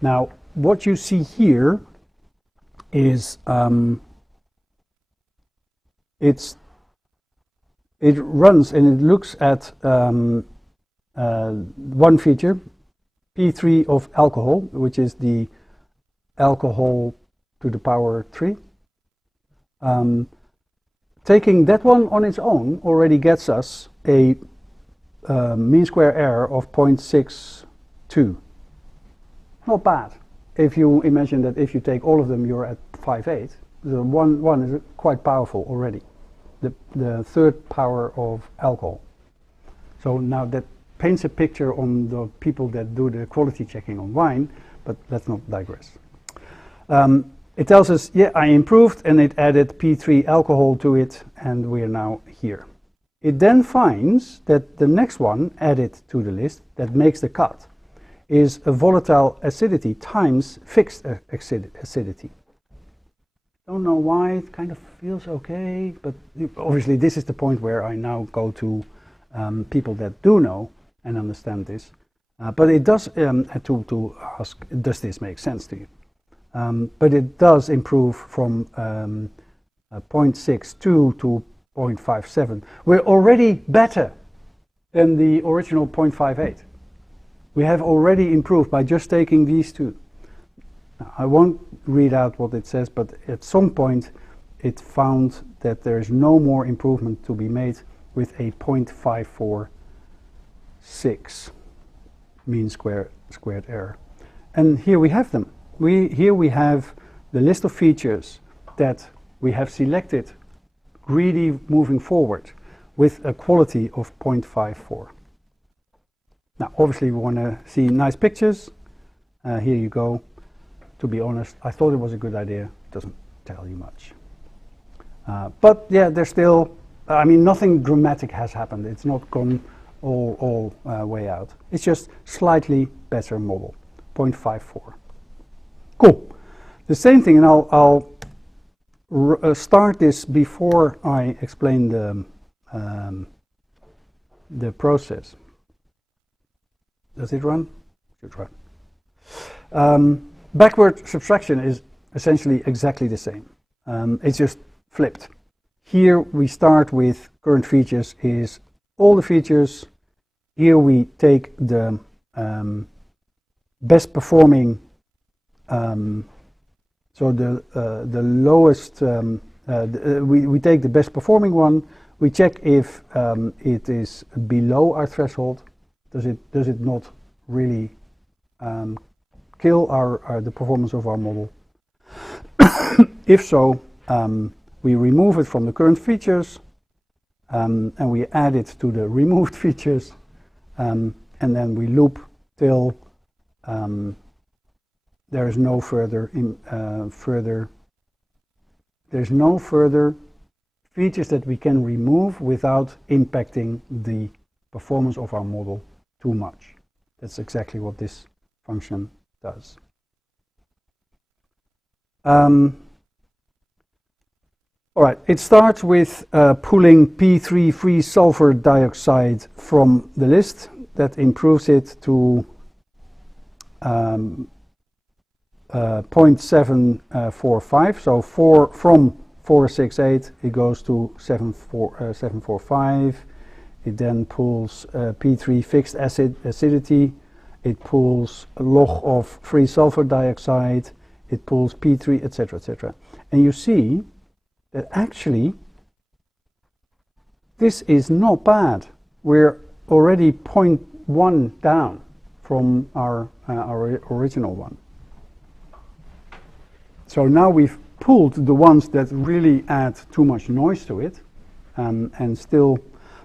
Now, what you see here is it runs and it looks at one feature, P3 of alcohol, which is the alcohol to the power 3. Taking that one on its own already gets us a mean square error of 0.62. Not bad. If you imagine that if you take all of them, you're at 5.8. The one is quite powerful already. The third power of alcohol. So now that paints a picture on the people that do the quality checking on wine, but let's not digress. It tells us, yeah, I improved, and it added P3 alcohol to it, and we are now here. It then finds that the next one added to the list that makes the cut is a volatile acidity times fixed acidity. Don't know why, it kind of feels okay, but obviously this is the point where I now go to people that do know and understand this. But it does, to ask, does this make sense to you? But it does improve from 0.62 to 0.57. We're already better than the original 0.58. We have already improved by just taking these two. Now, I won't read out what it says, but at some point it found that there is no more improvement to be made with a 0.546 mean squared error. And here we have them. Here we have the list of features that we have selected greedy moving forward with a quality of 0.54. Now obviously we want to see nice pictures. Here you go. To be honest, I thought it was a good idea. It doesn't tell you much. But yeah, there's still, I mean, nothing dramatic has happened. It's not gone all way out. It's just slightly better model, 0.54. Cool. The same thing, and I'll start this before I explain the process. Does it run? Should run. Backward subtraction is essentially exactly the same. It's just flipped. Here we start with current features is all the features. Here we take the best performing, so the lowest, we take the best performing one. We check if it is below our threshold. Does it not really kill the performance of our model? If so, we remove it from the current features, and we add it to the removed features, and then we loop till there is no further features that we can remove without impacting the performance of our model too much. That's exactly what this function does. All right, it starts with pulling P3 free sulfur dioxide from the list. That improves it to 0.745. So from 468 it goes to 745. It then pulls P3 fixed acidity. It pulls a log of free sulfur dioxide. It pulls P3, etc., etc. And you see that actually this is not bad. We're already 0.1 down from our original one. So now we've pulled the ones that really add too much noise to it, and still.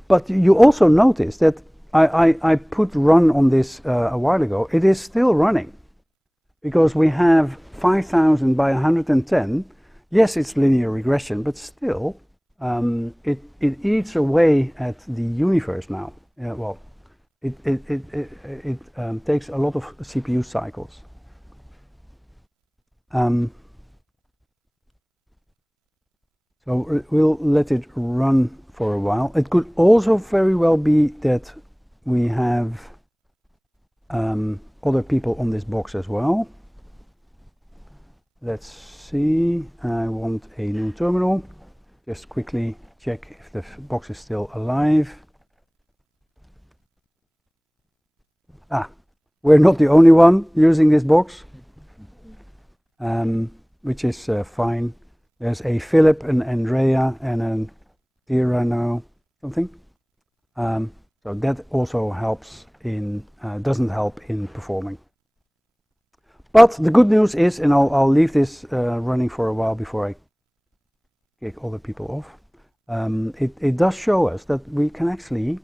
But you also notice that I put run on this a while ago. It is still running because we have 5,000 by 110. Yes, it's linear regression, but still, it eats away at the universe now. Well, it takes a lot of CPU cycles. So we'll let it run for a while. It could also very well be that we have other people on this box as well. let's see, I want a new terminal. Just quickly check if the box is still alive. We're not the only one using this box, which is fine. There's a Philip, an Andrea, and an Tira now, something. So that also helps in, doesn't help in performing. But the good news is, and I'll leave this running for a while before I kick other people off. It does show us that we can actually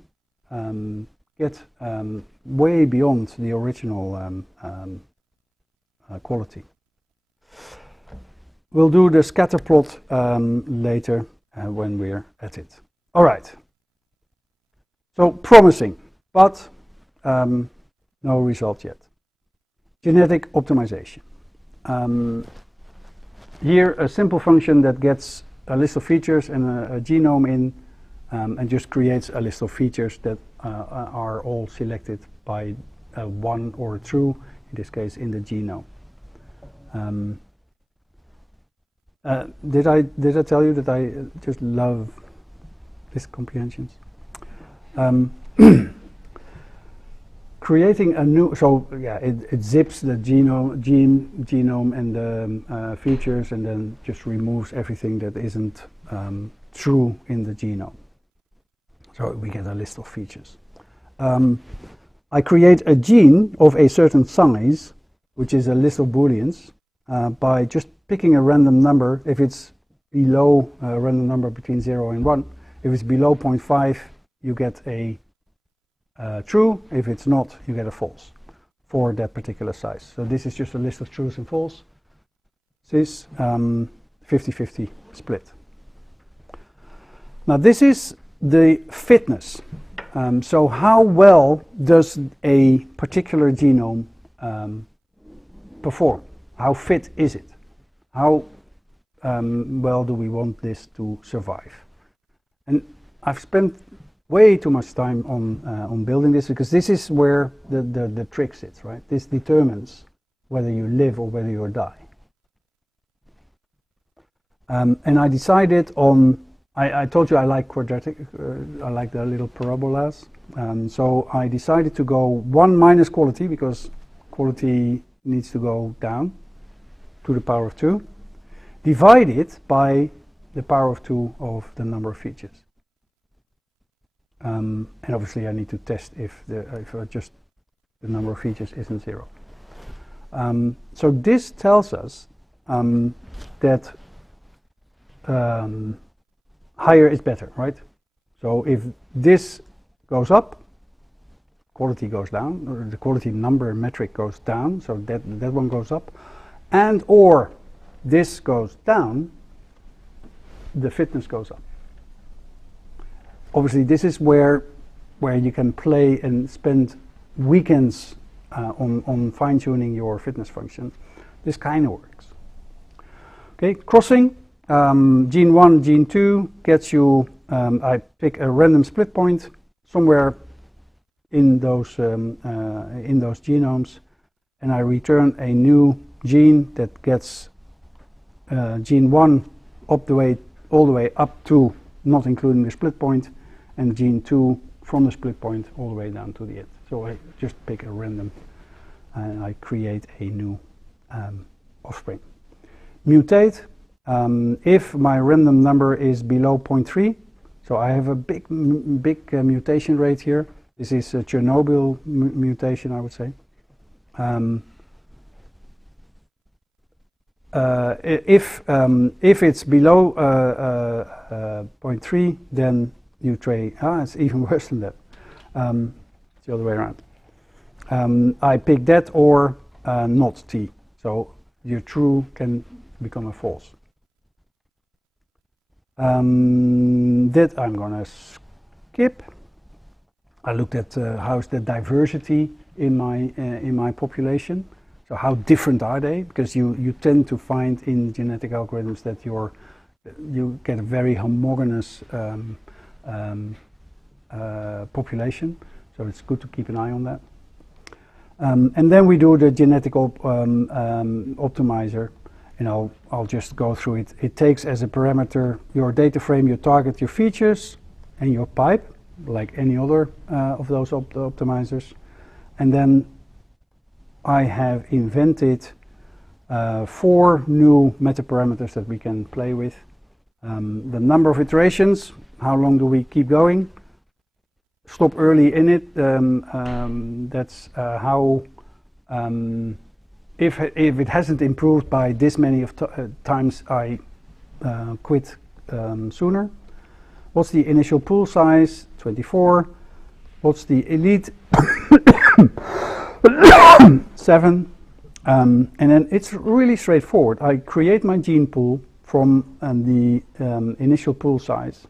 get way beyond the original quality. We'll do the scatter plot later when we're at it. All right. So promising, but no result yet. Genetic optimization. Here, a simple function that gets a list of features and a genome in, and just creates a list of features that are all selected by one or true, in this case in the genome. Did I tell you that I just love these comprehensions? Creating a new, so yeah, it zips the genome and the features, and then just removes everything that isn't true in the genome. So we get a list of features. I create a gene of a certain size, which is a list of booleans, by just picking a random number. If it's below a random number between 0 and 1, if it's below 0.5, you get a true. If it's not, you get a false for that particular size. So this is just a list of trues and false. This is 50-50 split. Now this is the fitness. So how well does a particular genome perform? How fit is it? How well do we want this to survive? And I've spent way too much time on building this, because this is where the trick sits, right? This determines whether you live or whether you die. And I decided on, I told you I like quadratic, I like the little parabolas. So I decided to go 1 minus quality, because quality needs to go down to the power of 2, divided by the power of 2 of the number of features. And obviously I need to test if just the number of features isn't 0. So this tells us that higher is better, right? So if this goes up, quality goes down, or the quality number metric goes down, so that one goes up, and or this goes down, the fitness goes up. Obviously, this is where you can play and spend weekends on fine-tuning your fitness function. This kind of works. Okay, crossing, gene 1, gene 2 gets you, I pick a random split point somewhere in those genomes, and I return a new gene that gets gene 1 all the way up to, not including the split point, and gene 2 from the split point all the way down to the end. So I just pick a random and I create a new offspring. Mutate, if my random number is below 0.3, so I have a big mutation rate here. This is a Chernobyl mutation, I would say. If it's below 0.3, then you trade. It's even worse than that. It's the other way around. I pick that or not T. So your true can become a false. That I'm going to skip. I looked at how's the diversity in my population. So how different are they? Because you tend to find in genetic algorithms that you get a very homogeneous population. So it's good to keep an eye on that. And then we do the genetical optimizer. and I'll just go through it. It takes as a parameter your data frame, your target, your features, and your pipe, like any other of those optimizers. And then I have invented 4 new meta parameters that we can play with. The number of iterations, how long do we keep going? Stop early in it, that's how, if it hasn't improved by this many of times, I quit sooner. What's the initial pool size? 24. What's the elite? 7. And then it's really straightforward. I create my gene pool from the initial pool size.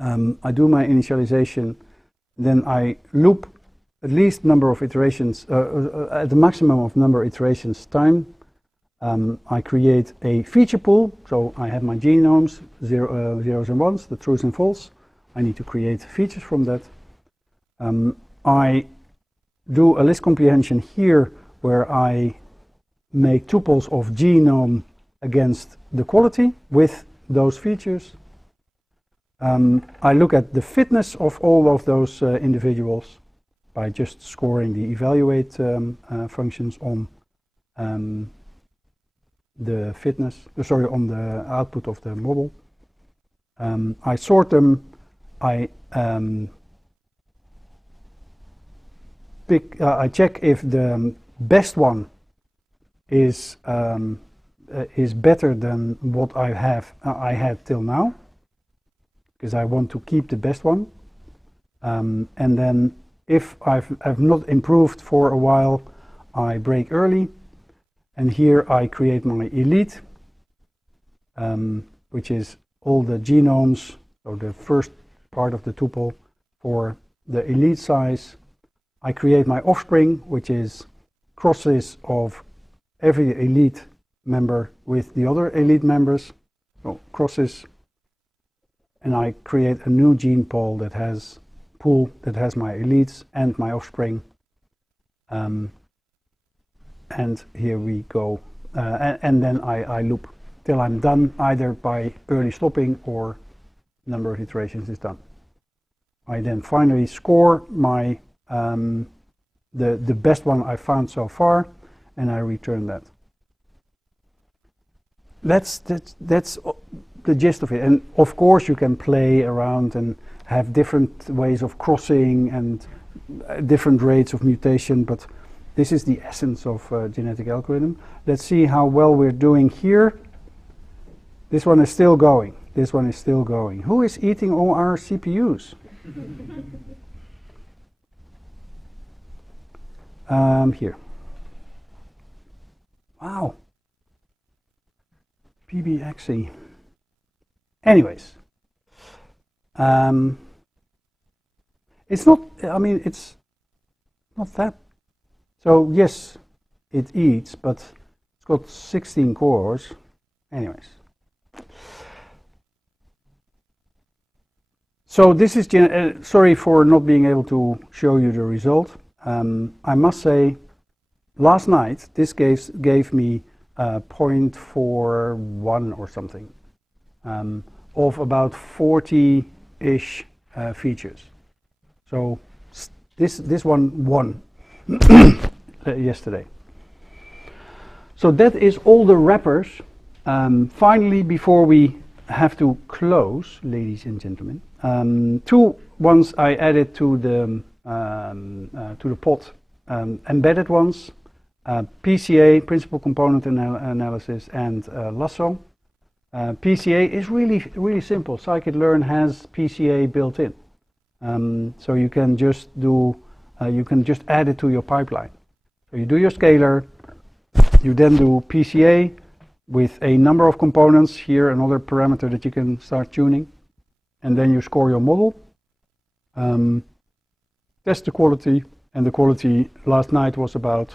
I do my initialization, then I loop at least number of iterations, at the maximum of number of iterations time. I create a feature pool, so I have my genomes, zeros and ones, the trues and false. I need to create features from that. I do a list comprehension here where I make tuples of genome against the quality with those features. I look at the fitness of all of those individuals by just scoring the evaluate functions on the fitness, on the output of the model. I sort them. I check if the best one is better than what I had till now, because I want to keep the best one. And then if I've not improved for a while, I break early. And here I create my elite, which is all the genomes, or the first part of the tuple for the elite size. I create my offspring, which is crosses of every elite member with the other elite members, so crosses. And I create a new gene pool that has my elites and my offspring. And here we go. And then I loop till I'm done, either by early stopping or number of iterations is done. I then finally score my the best one I found so far, and I return that. That's the gist of it. And of course you can play around and have different ways of crossing and different rates of mutation, but this is the essence of genetic algorithm. Let's see how well we're doing here. This one is still going. This one is still going. Who is eating all our CPUs? Here. Wow. PBXE. Anyways. It's not, it's not that. So yes, it eats, but it's got 16 cores. Anyways. So this is, sorry for not being able to show you the result. I must say, last night, this gave me 0.41 or something of about 40-ish features. So this one won yesterday. So that is all the wrappers. Finally, before we have to close, ladies and gentlemen, 2 ones I added to the pot, embedded ones, PCA, Principal Component Analysis, and Lasso. PCA is really simple. Scikit Learn has PCA built in, so you can just add it to your pipeline. So you do your scalar, you then do PCA with a number of components. Here another parameter that you can start tuning, and then you score your model. Test the quality, and the quality last night was about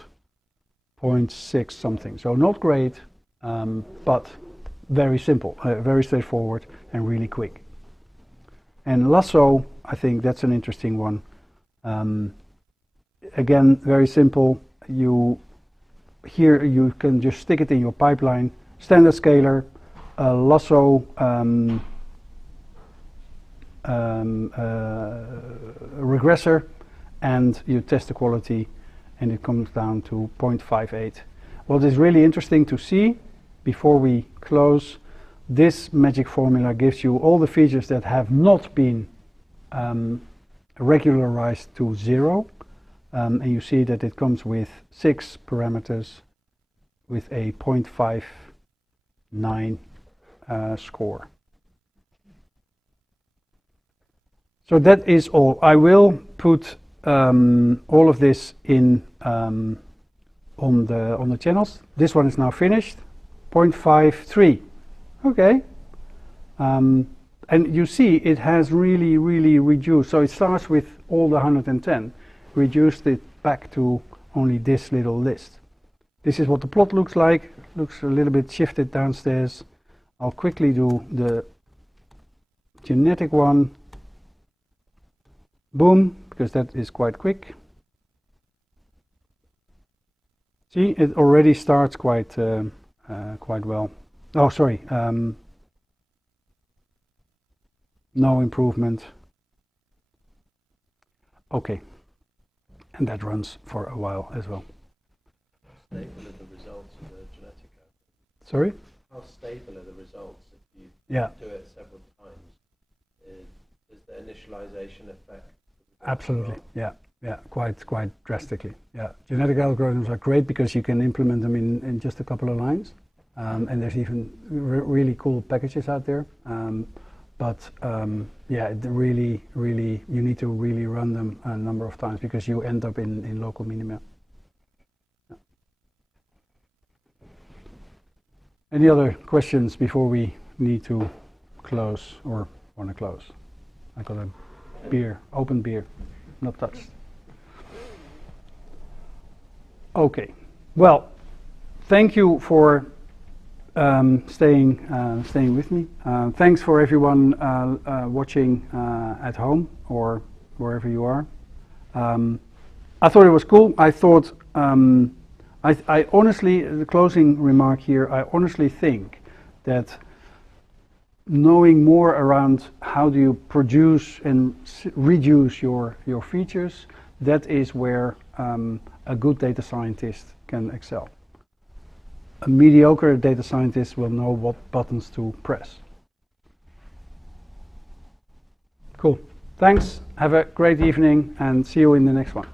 0.6 something. So not great, but very simple, very straightforward, and really quick. And Lasso, I think that's an interesting one. Again, very simple. You here you can just stick it in your pipeline, standard scaler, Lasso regressor, and you test the quality, and it comes down to 0.58. What is really interesting to see before we close, this magic formula gives you all the features that have not been regularized to 0, and you see that it comes with 6 parameters with a 0.59 score. So that is all. I will put all of this in on the channels. This one is now finished. 0.53. Okay. And you see it has really reduced. So it starts with all the 110, reduced it back to only this little list. This is what the plot looks like. Looks a little bit shifted downstairs. I'll quickly do the genetic one. Boom, because that is quite quick. See, it already starts quite well. Oh, sorry. No improvement. Okay, and that runs for a while as well. How stable are the results of the genetic? Sorry? How stable are the results if you do it several times? Is the initialization effect? Absolutely, yeah, quite drastically. Yeah, genetic algorithms are great because you can implement them in just a couple of lines, and there's even really cool packages out there. Yeah, it really, you need to really run them a number of times because you end up in local minima. Yeah. Any other questions before we need to close or want to close? I got a beer, open beer, not touched. Okay, well, thank you for staying with me. Thanks for everyone watching at home or wherever you are. I thought it was cool. I thought, I honestly, the closing remark here, I honestly think that knowing more around how do you produce and reduce your features, that is where a good data scientist can excel. A mediocre data scientist will know what buttons to press. Cool. Thanks. Have a great evening and see you in the next one.